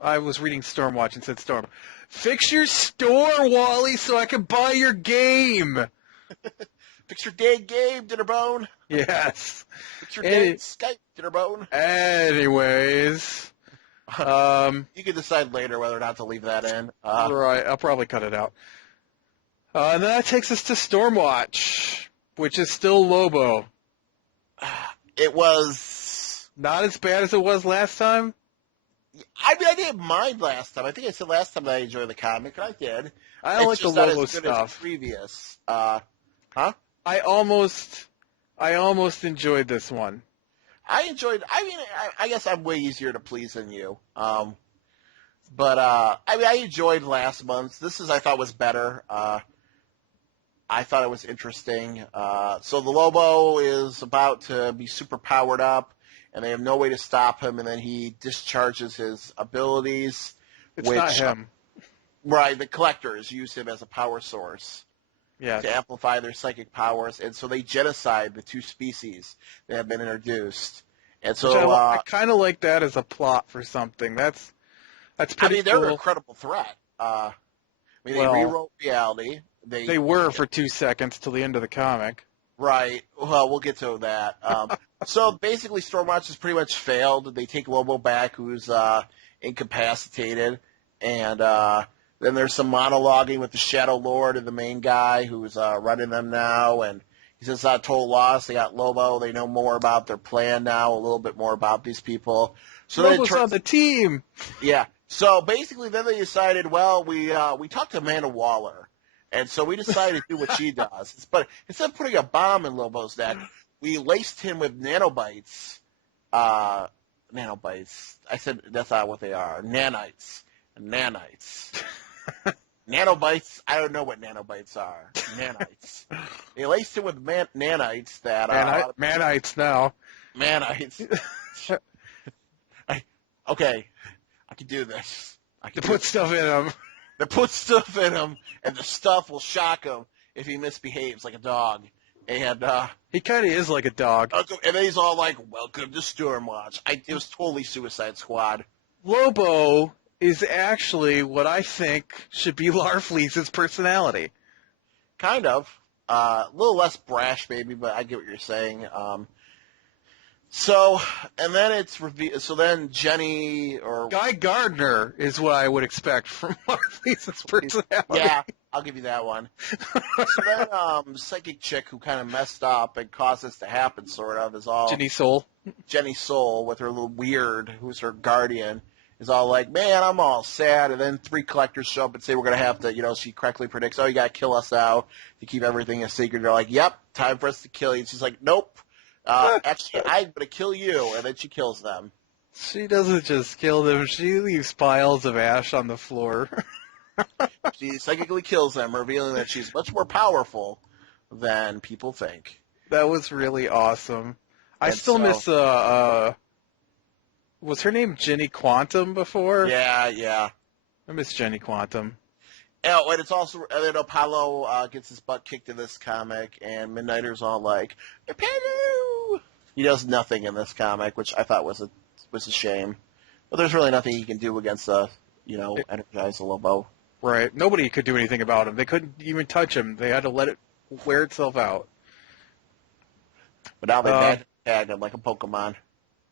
I was reading Stormwatch and said Storm. Fix your store, Wally, so I can buy your game. Fix your dang game, Dinnerbone. Yes. Fix your dang Skype, Dinnerbone. Anyways. You can decide later whether or not to leave that in. Right, I'll probably cut it out. And then that takes us to Stormwatch, which is still Lobo. It was... Not as bad as it was last time? I mean, I didn't mind last time. I think I said last time that I enjoyed the comic, and I did. I don't like the Lobo stuff. As previous. Huh? I almost enjoyed this one. I guess I'm way easier to please than you. But I enjoyed last month's. I thought was better. I thought it was interesting. So the Lobo is about to be super powered up, and they have no way to stop him, and then he discharges his abilities. It's not him. Right, the collectors use him as a power source. Yes. to amplify their psychic powers, and so they genocide the two species that have been introduced. And Which so, I kind of like that as a plot for something. That's I pretty mean, they're an cool. incredible threat. I mean, they Well, rewrote reality. they were for 2 seconds till the end of the comic. Right. Well, we'll get to that. So basically, Stormwatch has pretty much failed. They take Lobo back, who's incapacitated, and then there's some monologuing with the Shadow Lord and the main guy who's running them now, and he says total loss. They got Lobo. They know more about their plan now, a little bit more about these people. So Lobo's on the team. yeah. So basically, then they decided, well, we talked to Amanda Waller, and so we decided to do what she does. But instead of putting a bomb in Lobo's neck, we laced him with nanobites. Nanobites. I said that's not what they are. Nanites. Nanobites. I don't know what nanobites are. Nanites. They laced him with nanites that. Manites now. Manites. Okay. I can do this. To put stuff in him. They put stuff in him, and the stuff will shock him if he misbehaves like a dog. And he kind of is like a dog. And then he's all like, "Welcome to Stormwatch." It was totally Suicide Squad. Lobo is actually what I think should be Larfleeze's personality. Kind of. A little less brash, maybe, but I get what you're saying. So, and then it's revealed. So then Jenny or Guy Gardner is what I would expect from Larfleeze's personality. Yeah, I'll give you that one. So then, psychic chick who kind of messed up and caused this to happen, sort of, is all Jenny Soul. Jenny Soul with her little weird, who's her guardian, is all like, "Man, I'm all sad." And then 3 collectors show up and say, "We're gonna have to," she correctly predicts, "Oh, you gotta kill us now to keep everything a secret." They're like, "Yep, time for us to kill you." And she's like, "Nope. Actually, I'm going to kill you," and then she kills them. She doesn't just kill them, she leaves piles of ash on the floor. She psychically kills them, revealing that she's much more powerful than people think. That was really awesome. I still miss, was her name Jenny Quantum before? Yeah. I miss Jenny Quantum. Oh, and it's also, and then Apollo gets his butt kicked in this comic, and Midnighter's all like, "Apollo!" He does nothing in this comic, which I thought was a shame. But there's really nothing he can do against Energize the Lobo. Right. Nobody could do anything about him. They couldn't even touch him. They had to let it wear itself out. But now they tagged him like a Pokemon.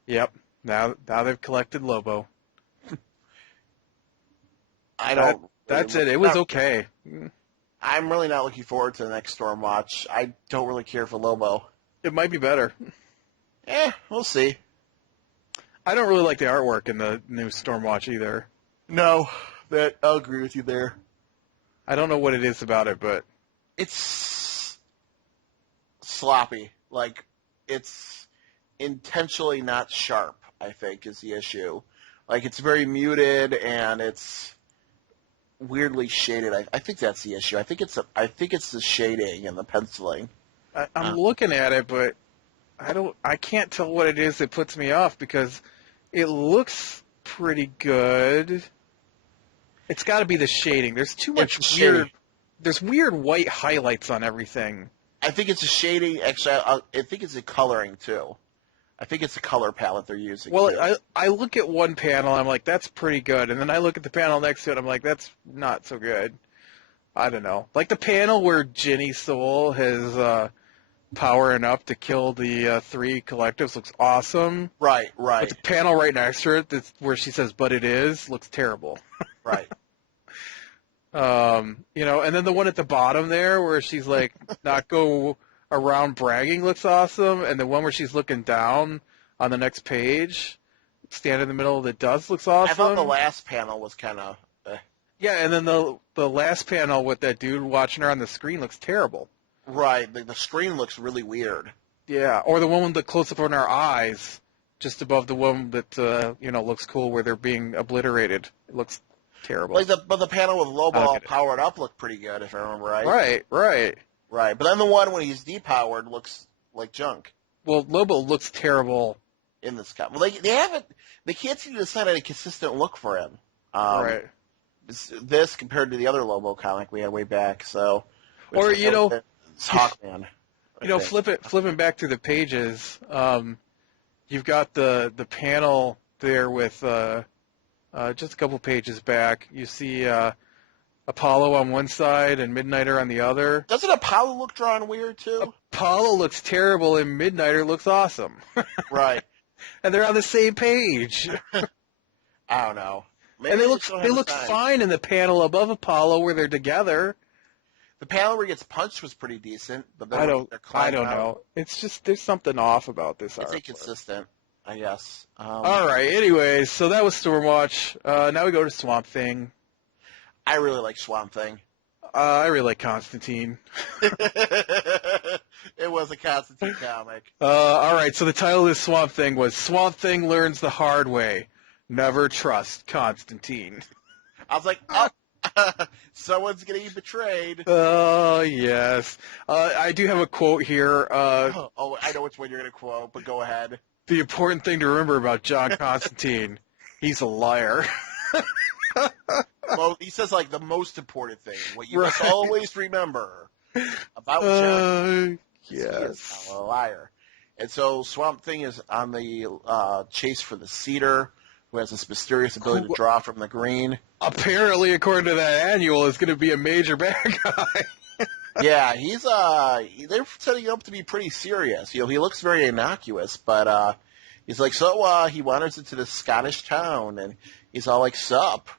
Yep. Now they've collected Lobo. That's it. It was okay. I'm really not looking forward to the next Stormwatch. I don't really care for Lobo. It might be better. We'll see. I don't really like the artwork in the new Stormwatch either. No, I'll agree with you there. I don't know what it is about it, but it's sloppy. Like, it's intentionally not sharp, I think, is the issue. Like, it's very muted, and it's weirdly shaded. I think that's the issue. I think it's the shading and the penciling. I'm looking at it, but I can't tell what it is that puts me off because it looks pretty good. It's got to be the shading. There's too much weird. There's weird white highlights on everything. I think it's a shading. Actually, I think it's a coloring too. I think it's a color palette they're using. Well, I look at one panel, I'm like, that's pretty good. And then I look at the panel next to it, I'm like, that's not so good. I don't know. Like the panel where Jenny Soul has powering up to kill the 3 collectives looks awesome. Right. But the panel right next to it, where she says, "But it is," looks terrible. Right. And then the one at the bottom there where she's like, not go around bragging looks awesome, and the one where she's looking down on the next page, stand in the middle of the dust looks awesome. I thought the last panel was kind of... Yeah, and then the last panel with that dude watching her on the screen looks terrible. Right, the screen looks really weird. Yeah, or the one with the close-up on her eyes, just above the one that, looks cool where they're being obliterated. It looks terrible. But the panel with Lobo all powered up looked pretty good, if I remember right. Right. Right, but then the one when he's depowered looks like junk. Well, Lobo looks terrible in this comic. Well, they can't seem to decide on a consistent look for him. Right. This compared to the other Lobo comic we had way back. So, Or It's Hawkman. flipping back through the pages, you've got the panel there with just a couple pages back. You see Apollo on one side and Midnighter on the other. Doesn't Apollo look drawn weird too? Apollo looks terrible and Midnighter looks awesome. Right. And they're on the same page. I don't know. Maybe And they look fine in the panel above Apollo where they're together. The panel where he gets punched was pretty decent, but then I don't out, know. It's just there's something off about this art. It's inconsistent, I guess. All right. Anyways, so that was Stormwatch. Now we go to Swamp Thing. I really like Swamp Thing. I really like Constantine. It was a Constantine comic. All right. So the title of this Swamp Thing was Swamp Thing Learns the Hard Way. Never Trust Constantine. I was like, oh, someone's getting betrayed. Oh, yes. I do have a quote here. Oh, I know which one you're going to quote, but go ahead. The important thing to remember about John Constantine, he's a liar. Well, he says, like, the most important thing. What you must always remember about John yes. He is a liar. And so Swamp Thing is on the chase for the Cedar, who has this mysterious ability to draw from the green. Apparently, according to that annual, is going to be a major bad guy. Yeah, they're setting him up to be pretty serious. You know, he looks very innocuous, but he's like, he wanders into this Scottish town, and he's all like, sup?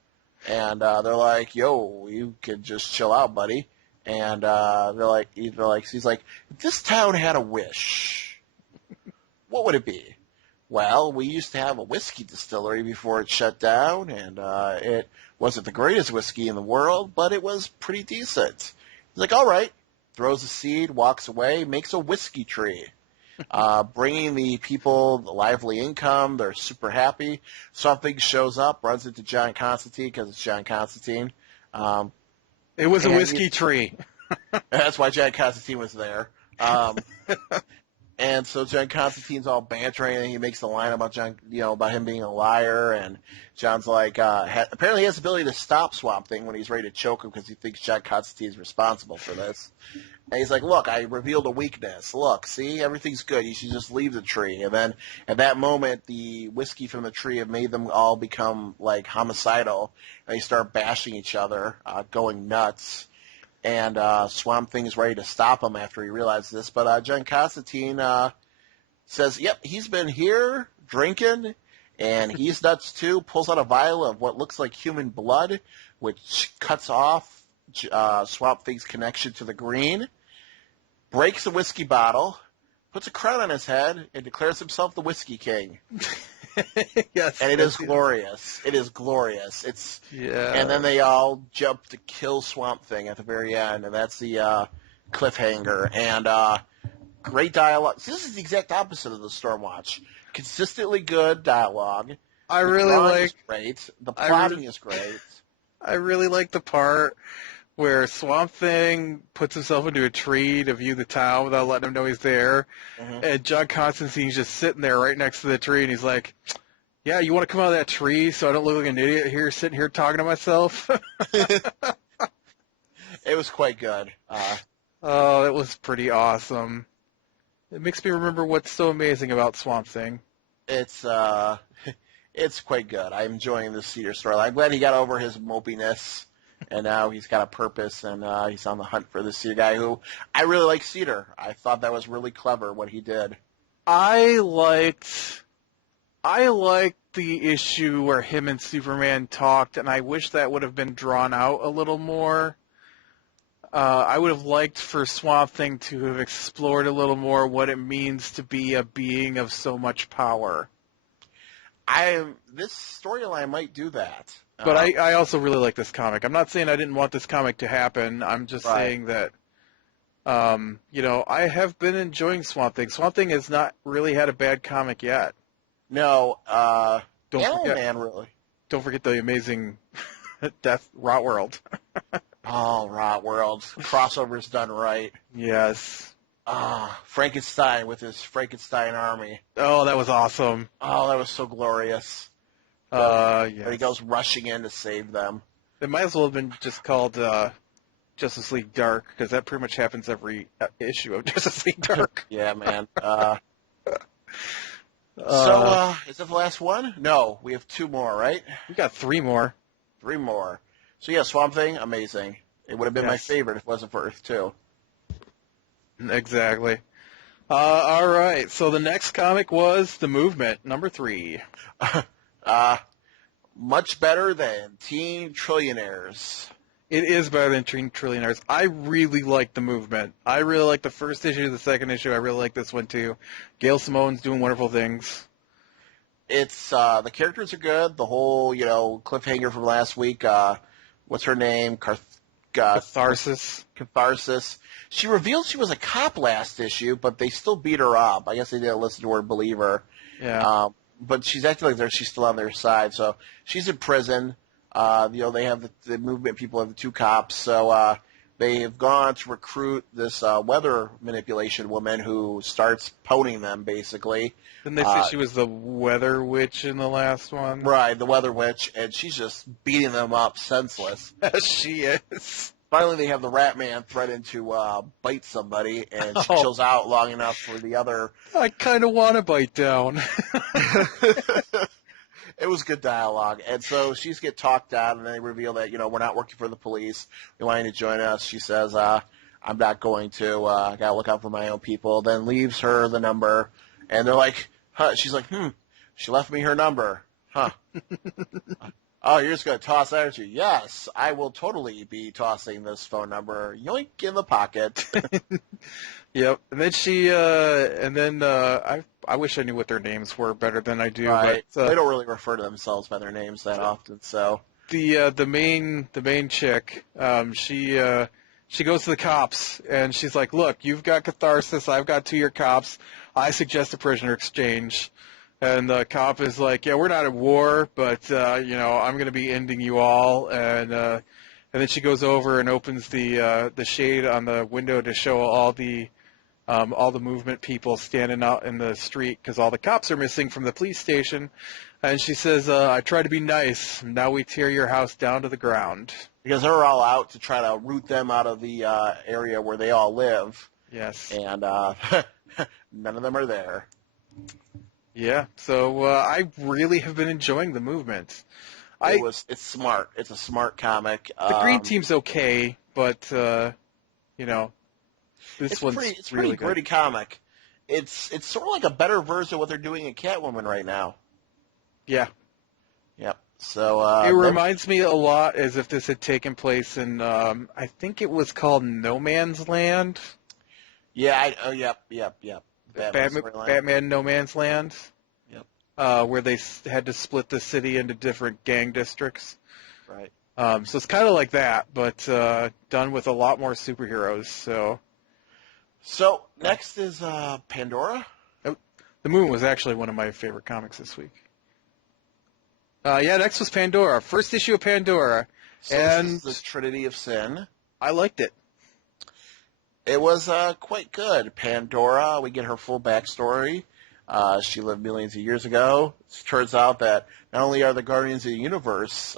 And they're like, yo, you could just chill out, buddy. And he's like, if this town had a wish, what would it be? Well, we used to have a whiskey distillery before it shut down, and it wasn't the greatest whiskey in the world, but it was pretty decent. He's like, all right, throws a seed, walks away, makes a whiskey tree, bringing the people the lively income. They're super happy. Something shows up, runs into John Constantine because it's John Constantine. It was a whiskey tree. That's why John Constantine was there. And so John Constantine's all bantering, and he makes the line about about him being a liar, and John's like, apparently he has the ability to stop Swamp Thing when he's ready to choke him because he thinks John Constantine is responsible for this. And he's like, look, I revealed a weakness. Look, see, everything's good. You should just leave the tree. And then at that moment, the whiskey from the tree have made them all become, like, homicidal, and they start bashing each other, going nuts. And Swamp Thing is ready to stop him after he realizes this. But John Constantine says, yep, he's been here drinking, and he's nuts too, pulls out a vial of what looks like human blood, which cuts off Swamp Thing's connection to the green, breaks a whiskey bottle, puts a crown on his head, and declares himself the Whiskey King. Yes, and it is glorious. It is glorious. Yeah. And then they all jump to kill Swamp Thing at the very end, and that's the cliffhanger. And great dialogue. See, this is the exact opposite of the Stormwatch. Consistently good dialogue. I really like. Great. The plotting is great. I really like the part where Swamp Thing puts himself into a tree to view the town without letting him know he's there. Mm-hmm. And John Constantine's just sitting there right next to the tree, and he's like, yeah, you want to come out of that tree so I don't look like an idiot here sitting here talking to myself? It was quite good. Oh, it was pretty awesome. It makes me remember what's so amazing about Swamp Thing. It's quite good. I'm enjoying the Cedar storyline. I'm glad he got over his mopiness. And now he's got a purpose, and he's on the hunt for the Cedar guy, who I really like Cedar. I thought that was really clever what he did. I liked the issue where him and Superman talked, and I wish that would have been drawn out a little more. I would have liked for Swamp Thing to have explored a little more what it means to be a being of so much power. This storyline might do that. But I also really like this comic. I'm not saying I didn't want this comic to happen. I'm just saying that, I have been enjoying Swamp Thing. Swamp Thing has not really had a bad comic yet. No, Man, really. Don't forget the amazing Death Rot World. Oh, Rot World. Crossover's done right. Yes. Frankenstein with his Frankenstein army. Oh, that was awesome. Oh, that was so glorious. Yes. But he goes rushing in to save them. It might as well have been just called Justice League Dark, because that pretty much happens every issue of Justice League Dark. Yeah, man. Uh, Is that the last one? No, we have two more, right? we got 3 more. Three more. So yeah, Swamp Thing, amazing. It would have been my Yes. favorite if it wasn't for Earth 2. Exactly. All right, so the next comic was The Movement, number 3. Much better than Teen Trillionaires. It is better than Teen Trillionaires. I really like The Movement. I really like the first issue, the second issue. I really like this one too. Gail Simone's doing wonderful things. It's the characters are good. The whole cliffhanger from last week. What's her name? Catharsis. Catharsis. She revealed she was a cop last issue, but they still beat her up. I guess they didn't listen to her, believe her. Yeah. But she's acting like she's still on their side. So she's in prison. They have the movement people have the 2 cops. So they have gone to recruit this weather manipulation woman who starts poning them, basically. Didn't they say she was the Weather Witch in the last one? Right, the weather witch, and she's just beating them up senseless. She is. Finally, they have the Rat Man threaten to bite somebody, and she chills out long enough for the other. I kind of want to bite down. It was good dialogue. And so she's get talked out, and they reveal that, we're not working for the police. We want you to join us. She says, I'm not going to. I got to look out for my own people. Then leaves her the number. And they're like, huh? She's like, she left me her number. Huh. Oh, you're just going to toss that at you? Yes, I will totally be tossing this phone number. Yoink in the pocket. Yep. And then I wish I knew what their names were better than I do. Right. But they don't really refer to themselves by their names that often. So the main chick, she goes to the cops and she's like, "Look, you've got Catharsis, I've got 2 of your cops. I suggest a prisoner exchange." And the cop is like, "Yeah, we're not at war, but I'm going to be ending you all." And then she goes over and opens the shade on the window to show all the movement people standing out in the street because all the cops are missing from the police station. And she says, "I tried to be nice. Now we tear your house down to the ground." Because they're all out to try to root them out of the area where they all live. Yes. And none of them are there. Yeah. So I really have been enjoying The Movement. It's smart. It's a smart comic. The Green Team's okay, but this it's one's pretty good. gritty comic. It's sort of like a better version of what they're doing in Catwoman right now. Yeah. Yep. So it reminds me a lot as if this had taken place in I think it was called No Man's Land. Yeah. Yep. Batman No Man's Land. Yep. Where they had to split the city into different gang districts. Right. So it's kind of like that, but done with a lot more superheroes. So next is Pandora. The Moon was actually one of my favorite comics this week. Next was Pandora. First issue of Pandora. So and this is the Trinity of Sin. I liked it. It was quite good. Pandora, we get her full backstory. She lived millions of years ago. It turns out that not only are the Guardians of the Universe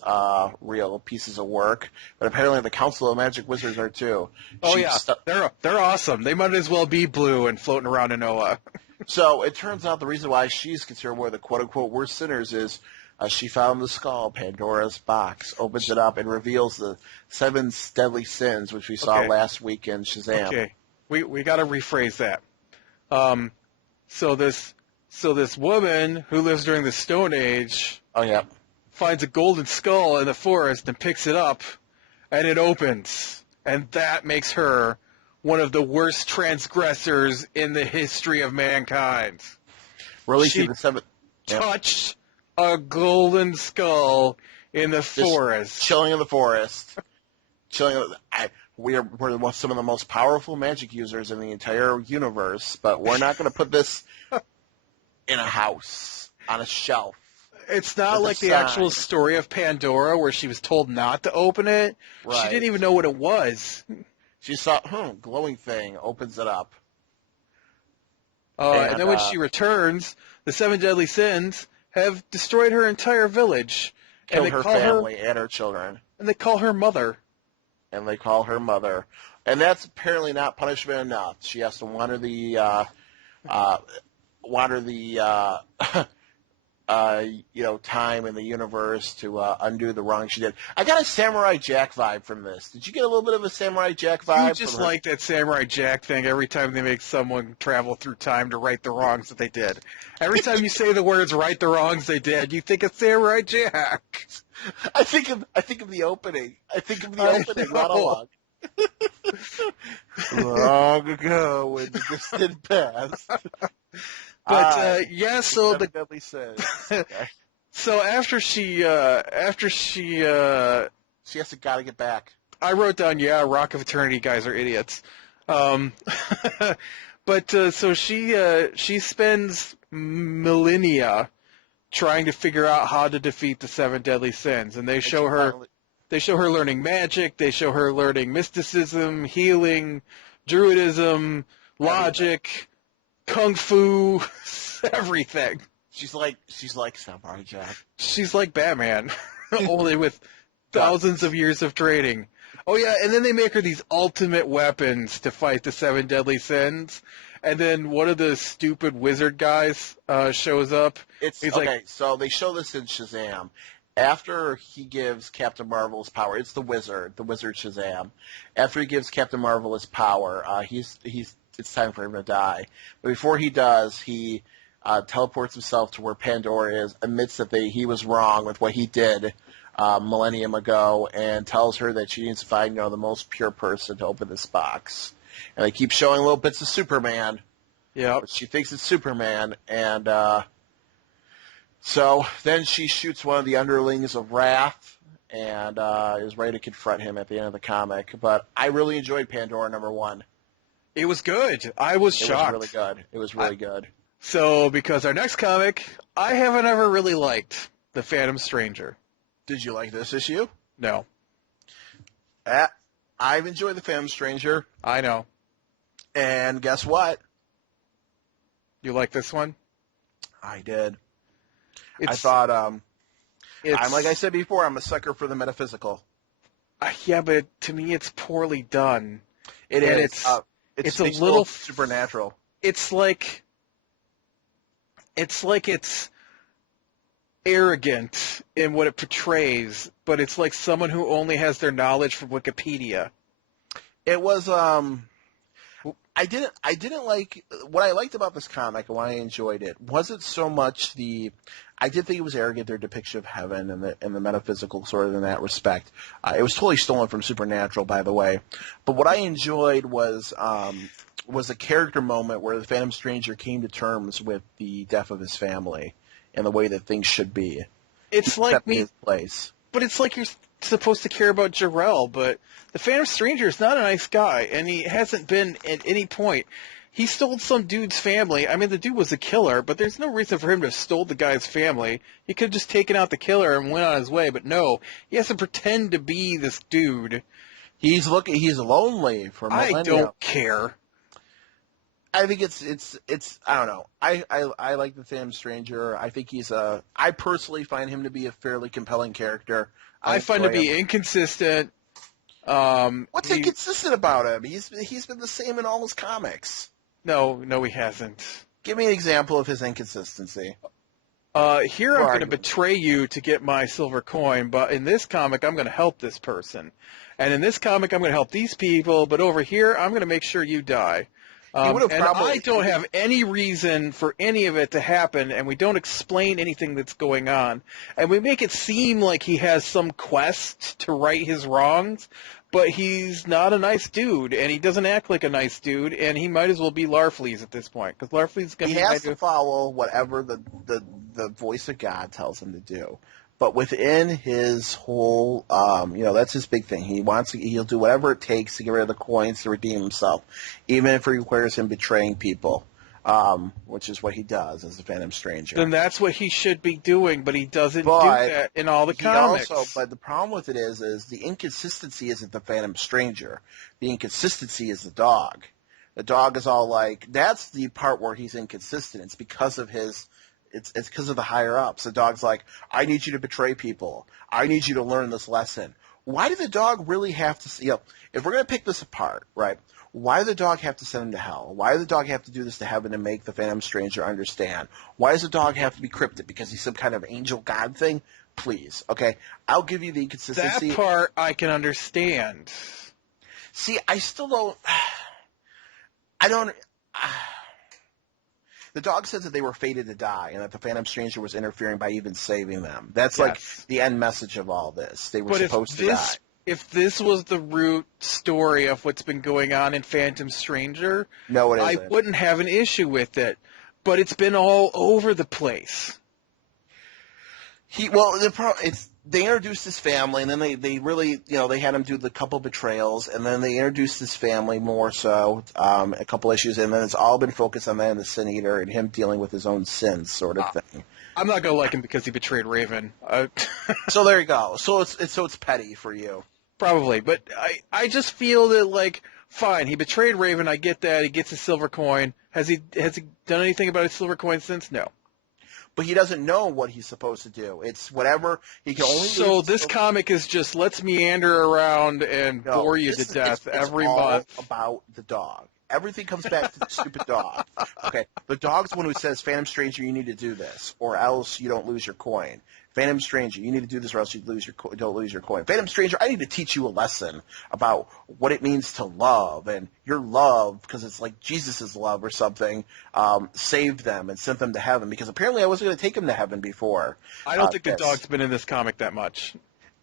real pieces of work, but apparently the Council of Magic Wizards are too. They're awesome. They might as well be blue and floating around in Noah. So it turns out the reason why she's considered one of the quote-unquote worst sinners is she found the skull, Pandora's box, opens it up, and reveals the 7 deadly sins, which we saw last week in Shazam. Okay, we got to rephrase that. So this woman who lives during the Stone Age finds a golden skull in the forest and picks it up, and it opens. And that makes her one of the worst transgressors in the history of mankind. Releasing She the 7... touched a golden skull in the forest. Chilling in the forest. We're some of the most powerful magic users in the entire universe, but we're not going to put this in a house, on a shelf. It's not like the actual story of Pandora where she was told not to open it. Right. She didn't even know what it was. She saw, glowing thing, opens it up. And then when she returns, the 7 deadly sins have destroyed her entire village. Killed her family and her children. And they call her mother. and they call her mother. And that's apparently not punishment enough. She has to wander the time in the universe to undo the wrong she did. I got a Samurai Jack vibe from this. Did you get a little bit of a Samurai Jack vibe? You just like that Samurai Jack thing every time they make someone travel through time to right the wrongs that they did. Every time you say the words "right the wrongs they did," you think of Samurai Jack. I think of the opening. I think of the opening monologue. Long ago in the distant past. But so the deadly sins. Okay. So after she She has to gotta get back. I wrote down, Rock of Eternity guys are idiots. But so she spends millennia trying to figure out how to defeat the seven deadly sins, and they show her learning magic, they show her learning mysticism, healing, druidism, logic, kung fu, everything. She's like Samurai Jack. She's like Batman, only with thousands of years of training. Oh yeah, and then they make her these ultimate weapons to fight the seven deadly sins. And then one of the stupid wizard guys shows up. He's okay, so they show this in Shazam. After he gives Captain Marvel his power, it's the wizard Shazam. After he gives Captain Marvel his power, it's time for him to die. But before he does, he teleports himself to where Pandora is, admits that he was wrong with what he did millennium ago, and tells her that she needs to find the most pure person to open this box. And they keep showing little bits of Superman. Yeah. She thinks it's Superman, and so then she shoots one of the underlings of Wrath and is ready to confront him at the end of the comic. But I really enjoyed Pandora #1. It was good. I was shocked. It was really good. So, because our next comic, I haven't ever really liked The Phantom Stranger. Did you like this issue? No. I've enjoyed The Phantom Stranger. I know. And guess what? You like this one? I did. I thought, like I said before, I'm a sucker for the metaphysical. Yeah, but to me it's poorly done. It's a little supernatural. It's like it's arrogant in what it portrays, but it's like someone who only has their knowledge from Wikipedia. It was I didn't like what I liked about this comic and why I enjoyed it wasn't so much I did think it was arrogant, their depiction of heaven and the metaphysical sort of in that respect. It was totally stolen from Supernatural, by the way. But what I enjoyed was a character moment where the Phantom Stranger came to terms with the death of his family and the way that things should be. It's like his place. But it's like you're supposed to care about Jor-El, but the Phantom Stranger is not a nice guy, and he hasn't been at any point. He stole some dude's family. I mean, the dude was a killer, but there's no reason for him to have stole the guy's family. He could have just taken out the killer and went on his way, but no. He has to pretend to be this dude. He's lonely for millennia. I don't care. I think it's I don't know. I like the Phantom Stranger. I think I personally find him to be a fairly compelling character. I find him to be inconsistent. What's inconsistent about him? He's been the same in all his comics. No, he hasn't. Give me an example of his inconsistency. Here I'm going to betray you to get my silver coin, but in this comic I'm going to help this person. And in this comic I'm going to help these people, but over here I'm going to make sure you die. I don't have any reason for any of it to happen, and we don't explain anything that's going on. And we make it seem like he has some quest to right his wrongs, but he's not a nice dude, and he doesn't act like a nice dude, and he might as well be Larfleeze at this point, because Larfleeze is going to be... He has to follow whatever the voice of God tells him to do. But within his whole, that's his big thing. He'll do whatever it takes to get rid of the coins to redeem himself, even if it requires him betraying people, which is what he does as a Phantom Stranger. Then that's what he should be doing, but he doesn't do that in all the comics. But the problem with it is the inconsistency isn't the Phantom Stranger. The inconsistency is the dog. The dog is all like, that's the part where he's inconsistent. It's because of It's because of the higher ups. The dog's like, I need you to betray people. I need you to learn this lesson. why did the dog really have to, if we're going to pick this apart, right, why does the dog have to send him to hell? Why does the dog have to do this to heaven to make the Phantom Stranger understand? Why does the dog have to be cryptic? Because he's some kind of angel god thing? Please, okay? I'll give you the inconsistency. That part I can understand. See, I still don't, I don't, the dog says that they were fated to die and that the Phantom Stranger was interfering by even saving them. That's like the end message of all this. They were supposed to die. If this was the root story of what's been going on in Phantom Stranger, no, it isn't. I wouldn't have an issue with it. But it's been all over the place. They introduced his family, and then they really, they had him do the couple betrayals, and then they introduced his family more so, a couple issues, and then it's all been focused on that and the Sin Eater and him dealing with his own sins, sort of thing. I'm not gonna like him because he betrayed Raven. So there you go. So it's petty for you. Probably, but I just feel that, like, fine, he betrayed Raven. I get that. He gets his silver coin. Has he done anything about his silver coin since? No. But he doesn't know what he's supposed to do. It's whatever he can only. So this comic is just let's meander around and bore you to death every month. About the dog. Everything comes back to the stupid dog. Okay, the dog's the one who says, "Phantom Stranger, you need to do this, or else you don't lose your coin." Phantom Stranger, you need to do this, or else you don't lose your coin. Phantom Stranger, I need to teach you a lesson about what it means to love, and your love, because it's like Jesus' love or something, saved them and sent them to heaven. Because apparently I wasn't going to take them to heaven before. I don't think the dog's been in this comic that much.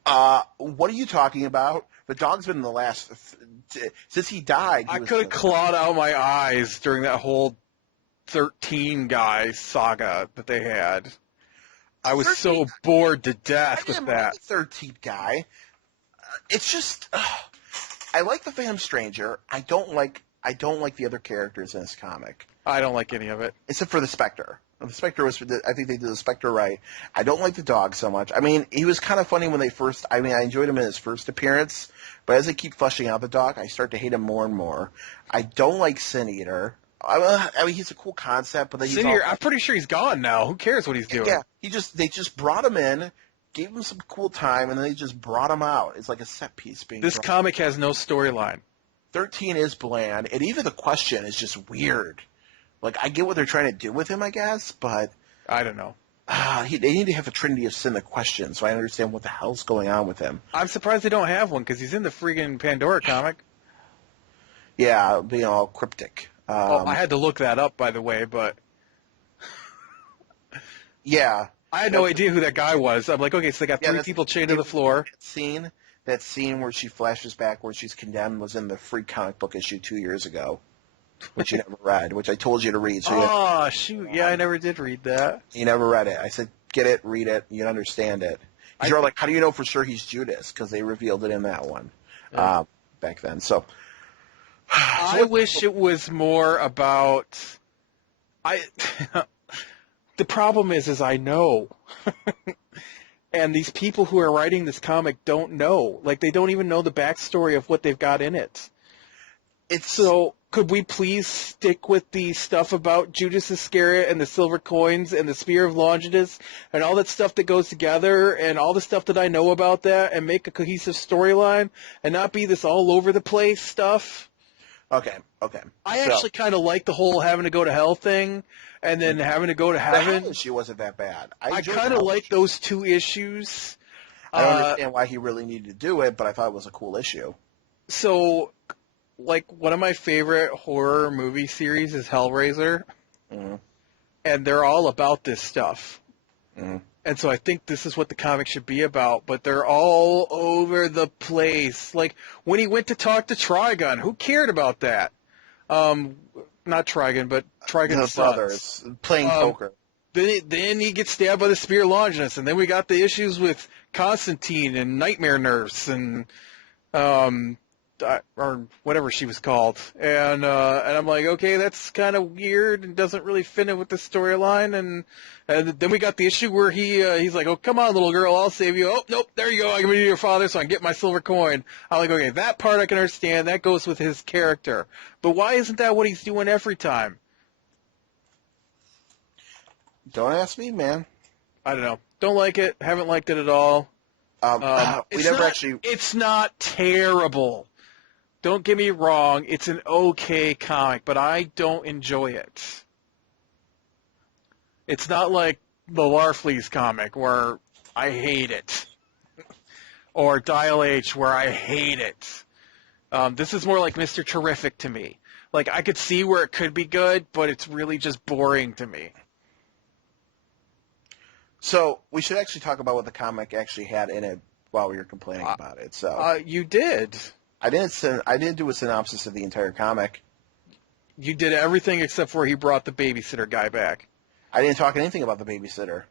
What are you talking about? The dog's been in the last since he died. I could have clawed out my eyes during that whole 13 guy saga that they had. I was 13, so bored to death with that. The 13th guy. It's just I like the Phantom Stranger. I don't like the other characters in this comic. I don't like any of it, except for the Spectre. The Spectre was. I think they did the Spectre right. I don't like the dog so much. I mean, he was kind of funny when they first. I mean, I enjoyed him in his first appearance, but as they keep fleshing out the dog, I start to hate him more and more. I don't like Sin Eater. I mean, he's a cool concept, but then he's I'm pretty sure he's gone now. Who cares what he's doing? Yeah, they just brought him in, gave him some cool time, and then they just brought him out. It's like a set piece being. This comic has no storyline. 13 is bland, and even the question is just weird. Like, I get what they're trying to do with him, I guess, but I don't know. They need to have a Trinity of Sin the question, so I understand what the hell's going on with him. I'm surprised they don't have one because he's in the friggin' Pandora comic. Yeah, being all cryptic. I had to look that up, by the way, but yeah, I had no idea who that guy was. I'm like, okay, so they got three people chained to the floor. That scene where she flashes back where she's condemned was in the free comic book issue 2 years ago, which you never read, which I told you to read. So shoot, yeah, I never did read that. You never read it. I said, get it, read it, you understand it. You're like, how do you know for sure he's Judas? Because they revealed it in that one back then. So I wish it was more about. The problem is I know, and these people who are writing this comic don't know. Like, they don't even know the backstory of what they've got in it. So could we please stick with the stuff about Judas Iscariot and the silver coins and the Spear of Longinus and all that stuff that goes together and all the stuff that I know about that and make a cohesive storyline and not be this all over the place stuff? Okay. I actually kind of like the whole having to go to hell thing and then having to go to heaven. The hell issue wasn't that bad. I kind of like those two issues. I don't understand why he really needed to do it, but I thought it was a cool issue. So, like, one of my favorite horror movie series is Hellraiser, and they're all about this stuff. And so I think this is what the comic should be about, but they're all over the place. Like, when he went to talk to Trigon, who cared about that? Not Trigon, but Trigon's brothers playing poker. Then he gets stabbed by the Spear of Longinus, and then we got the issues with Constantine and Nightmare Nurse and or whatever she was called, and I'm like, okay, that's kind of weird and doesn't really fit in with the storyline, and then we got the issue where he's like, oh, come on, little girl, I'll save you. Oh, nope, there you go, I'm gonna be your father so I can get my silver coin. I'm like, okay, that part I can understand, that goes with his character, but why isn't that what he's doing every time? Don't ask me, man. I don't know. Don't like it. Haven't liked it at all. We never actually. It's not terrible. Don't get me wrong. It's an okay comic, but I don't enjoy it. It's not like the Larfleeze comic where I hate it, or Dial H where I hate it. This is more like Mr. Terrific to me. Like, I could see where it could be good, but it's really just boring to me. So we should actually talk about what the comic actually had in it while we were complaining about it. So You did. I didn't do a synopsis of the entire comic. You did everything except for he brought the babysitter guy back. I didn't talk anything about the babysitter.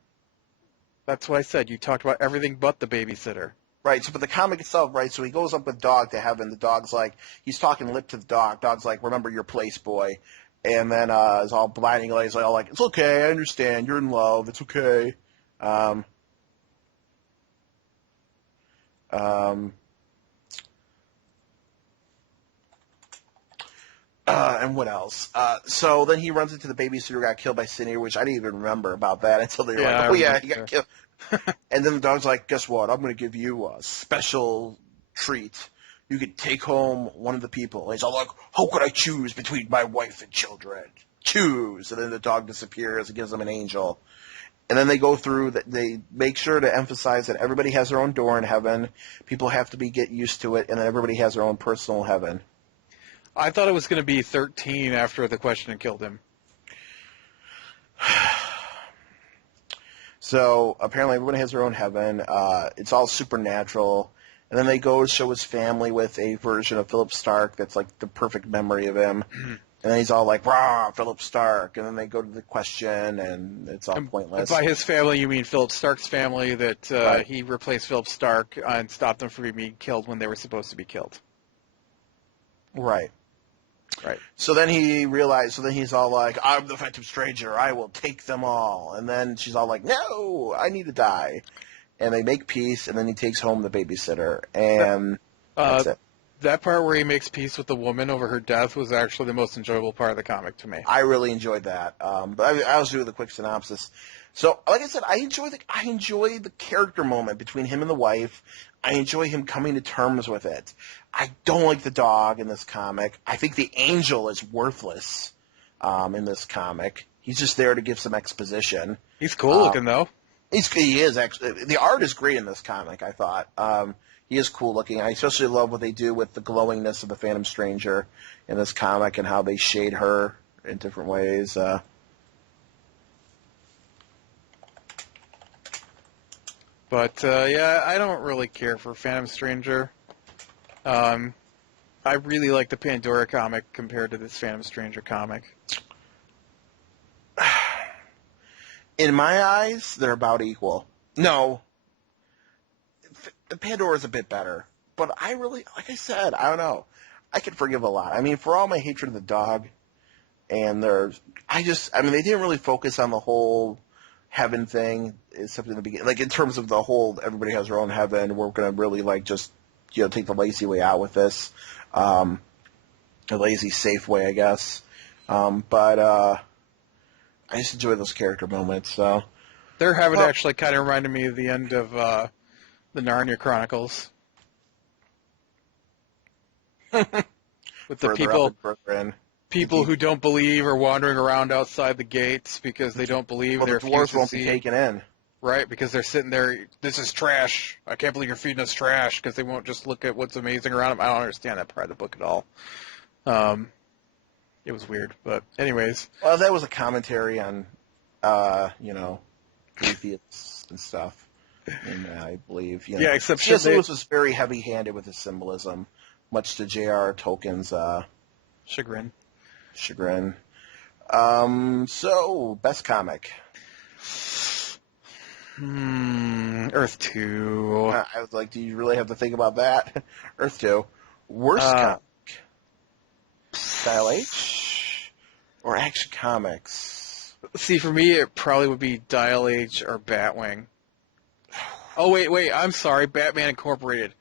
That's what I said. You talked about everything but the babysitter. Right, so but the comic itself, right, so he goes up with Dog to heaven. The dog's like, he's talking lip to the dog. Dog's like, remember your place, boy. And then is all blinding lights, like, all like, it's okay, I understand, you're in love, it's okay. And what else? So then he runs into the babysitter who got killed by Sinier, which I didn't even remember about that until they were like, oh yeah, he got killed. And then the dog's like, guess what? I'm going to give you a special treat. You could take home one of the people. And he's all like, how could I choose between my wife and children? Choose. And then the dog disappears and gives him an angel. And then they go through, they make sure to emphasize that everybody has their own door in heaven. People have to get used to it. And then everybody has their own personal heaven. I thought it was going to be 13 after the question had killed him. So apparently everybody has their own heaven. It's all supernatural. And then they go to show his family with a version of Philip Stark that's like the perfect memory of him. And then he's all like, rah, Philip Stark. And then they go to the question, and it's all pointless. By his family, you mean Philip Stark's family, that Right. He replaced Philip Stark and stopped them from being killed when they were supposed to be killed. Right. Right. So then he realized, so then he's all like, I'm the Phantom Stranger, I will take them all. And then she's all like, no, I need to die. And they make peace, and then he takes home the babysitter. And that's it. That part where he makes peace with the woman over her death was actually the most enjoyable part of the comic to me. I really enjoyed that. But I'll do the quick synopsis. So, like I said, I enjoy the character moment between him and the wife. I enjoy him coming to terms with it. I don't like the dog in this comic. I think the angel is worthless in this comic. He's just there to give some exposition. He's cool looking, though. He is, actually. The art is great in this comic, I thought. He is cool looking. I especially love what they do with the glowingness of the Phantom Stranger in this comic and how they shade her in different ways. But, yeah, I don't really care for Phantom Stranger. I really like the Pandora comic compared to this Phantom Stranger comic. In my eyes, they're about equal. No. The Pandora's a bit better. But I really, like I said, I don't know. I can forgive a lot. I mean, for all my hatred of the dog, and they didn't really focus on the whole heaven thing, except in the beginning. Like, in terms of the whole, everybody has their own heaven, we're going to really, like, just, take the lazy way out with this. A lazy, safe way, I guess. But I just enjoy those character moments, so. Their heaven actually kind of reminded me of the end of the Narnia Chronicles. With the people who don't believe are wandering around outside the gates because they don't believe the dwarves won't be taken in. Right, because they're sitting there, this is trash. I can't believe you're feeding us trash, because they won't just look at what's amazing around them. I don't understand that part of the book at all. It was weird, but anyways. Well, that was a commentary on, atheists and stuff, and I believe. Yeah, except C.S. Lewis was very heavy-handed with his symbolism, much to J.R. Tolkien's chagrin. So, best comic. Earth 2. I was like, do you really have to think about that? Earth 2. Worst comic. Style H or Action Comics? See, for me, it probably would be Dial H or Batwing. Oh, wait, I'm sorry, Batman Incorporated.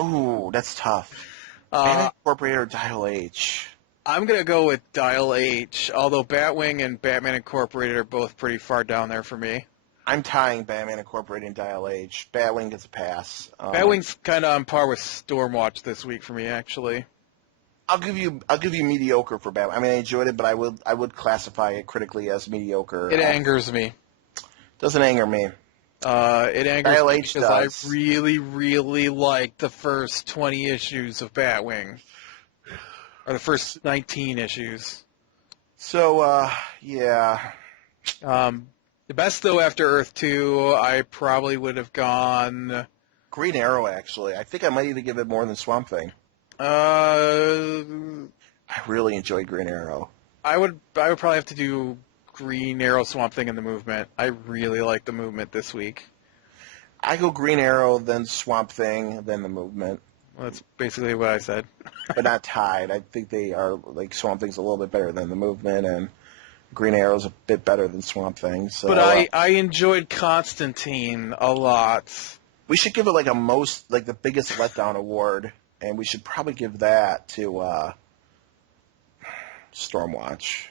Ooh, that's tough. Batman Incorporated or Dial H? I'm going to go with Dial H, although Batwing and Batman Incorporated are both pretty far down there for me. I'm tying Batman Incorporated and Dial H. Batwing gets a pass. Batwing's kind of on par with Stormwatch this week for me, actually. I'll give you mediocre for Batman. I mean, I enjoyed it, but I would classify it critically as mediocre. It angers me. Doesn't anger me. It angers Dial me H because does. I really, really liked the first 20 issues of Batwing. Or the first 19 issues. So, yeah. The best, though, after Earth 2, I probably would have gone... Green Arrow, actually. I think I might even give it more than Swamp Thing. I I really enjoyed Green Arrow. would probably have to do Green Arrow, Swamp Thing, and the Movement. I really like the Movement this week. I go Green Arrow, then Swamp Thing, then the Movement. Well, that's basically what I said. But not tied. I think they are, like, Swamp Thing's a little bit better than the Movement, and Green Arrow's a bit better than Swamp Thing. So, But I enjoyed Constantine a lot. we should give it, like, the biggest letdown award, and we should probably give that to Stormwatch.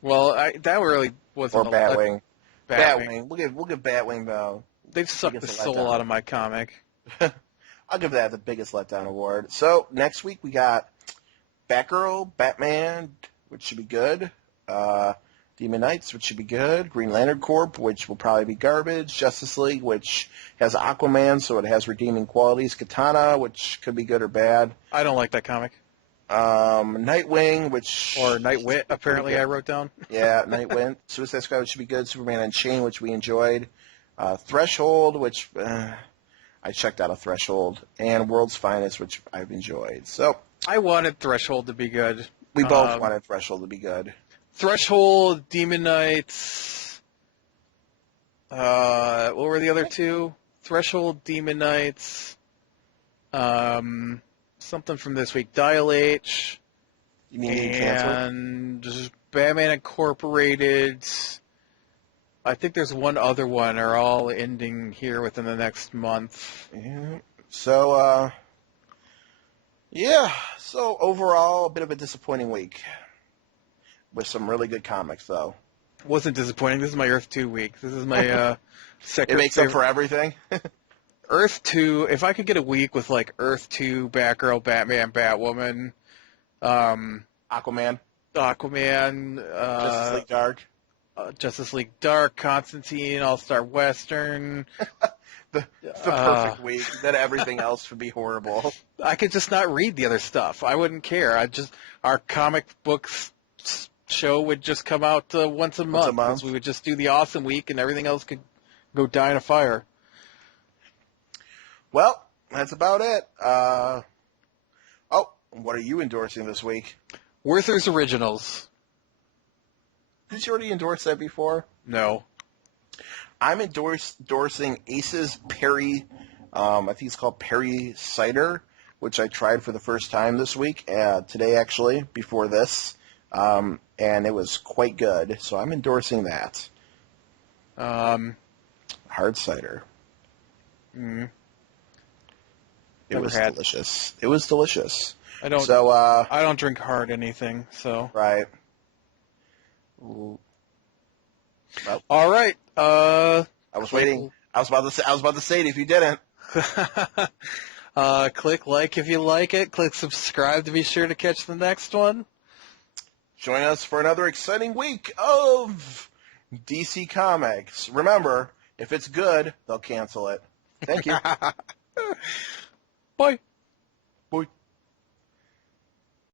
Well, that really wasn't Or a Batwing. Batwing. We'll give Batwing, though. They've sucked the biggest soul letdown. out of my comic. I'll give that the biggest letdown award. So, next week we got Batgirl, Batman, which should be good. Demon Knights, which should be good. Green Lantern Corp, which will probably be garbage. Justice League, which has Aquaman, so it has redeeming qualities. Katana, which could be good or bad. I don't like that comic. Nightwing, which... Or Nightwit, apparently I wrote down. Yeah, Nightwing. Suicide Squad, which should be good. Superman Unchained, which we enjoyed. Threshold, which I checked out of Threshold. And World's Finest, which I've enjoyed. So, I wanted Threshold to be good. we both wanted Threshold to be good. Threshold, Demon Knights. What were the other two? Threshold, Demon Knights. Something from this week. Dial H. You mean you canceled? And Batman Incorporated. I think there's one other one are all ending here within the next month. Yeah. So, So, overall, a bit of a disappointing week. With some really good comics, though. Wasn't disappointing. This is my Earth 2 week. This is my second It makes up for everything. Earth 2, if I could get a week with like Earth 2, Batgirl, Batman, Batwoman, Aquaman. Aquaman, Justice League Dark. Justice League Dark, Constantine, All-Star Western. The perfect week. Then everything else would be horrible. I could just not read the other stuff. I wouldn't care. Our comic books show would just come out once a month. 'Cause we would just do the awesome week and everything else could go die in a fire. Well, that's about it. What are you endorsing this week? Werther's Originals. Did you already endorse that before? No. I'm endorsing Ace's Perry, I think it's called Perry Cider, which I tried for the first time this week, today actually, before this, and it was quite good, so I'm endorsing that. Hard cider. Mm, It was delicious. It was delicious. I don't. So, I don't drink hard anything. So. right. Ooh. Well, All right. I was waiting. I was about to say it if you didn't. Click like if you like it. Click subscribe to be sure to catch the next one. Join us for another exciting week of DC Comics. Remember, if it's good, they'll cancel it. Thank you. Bye. Bye.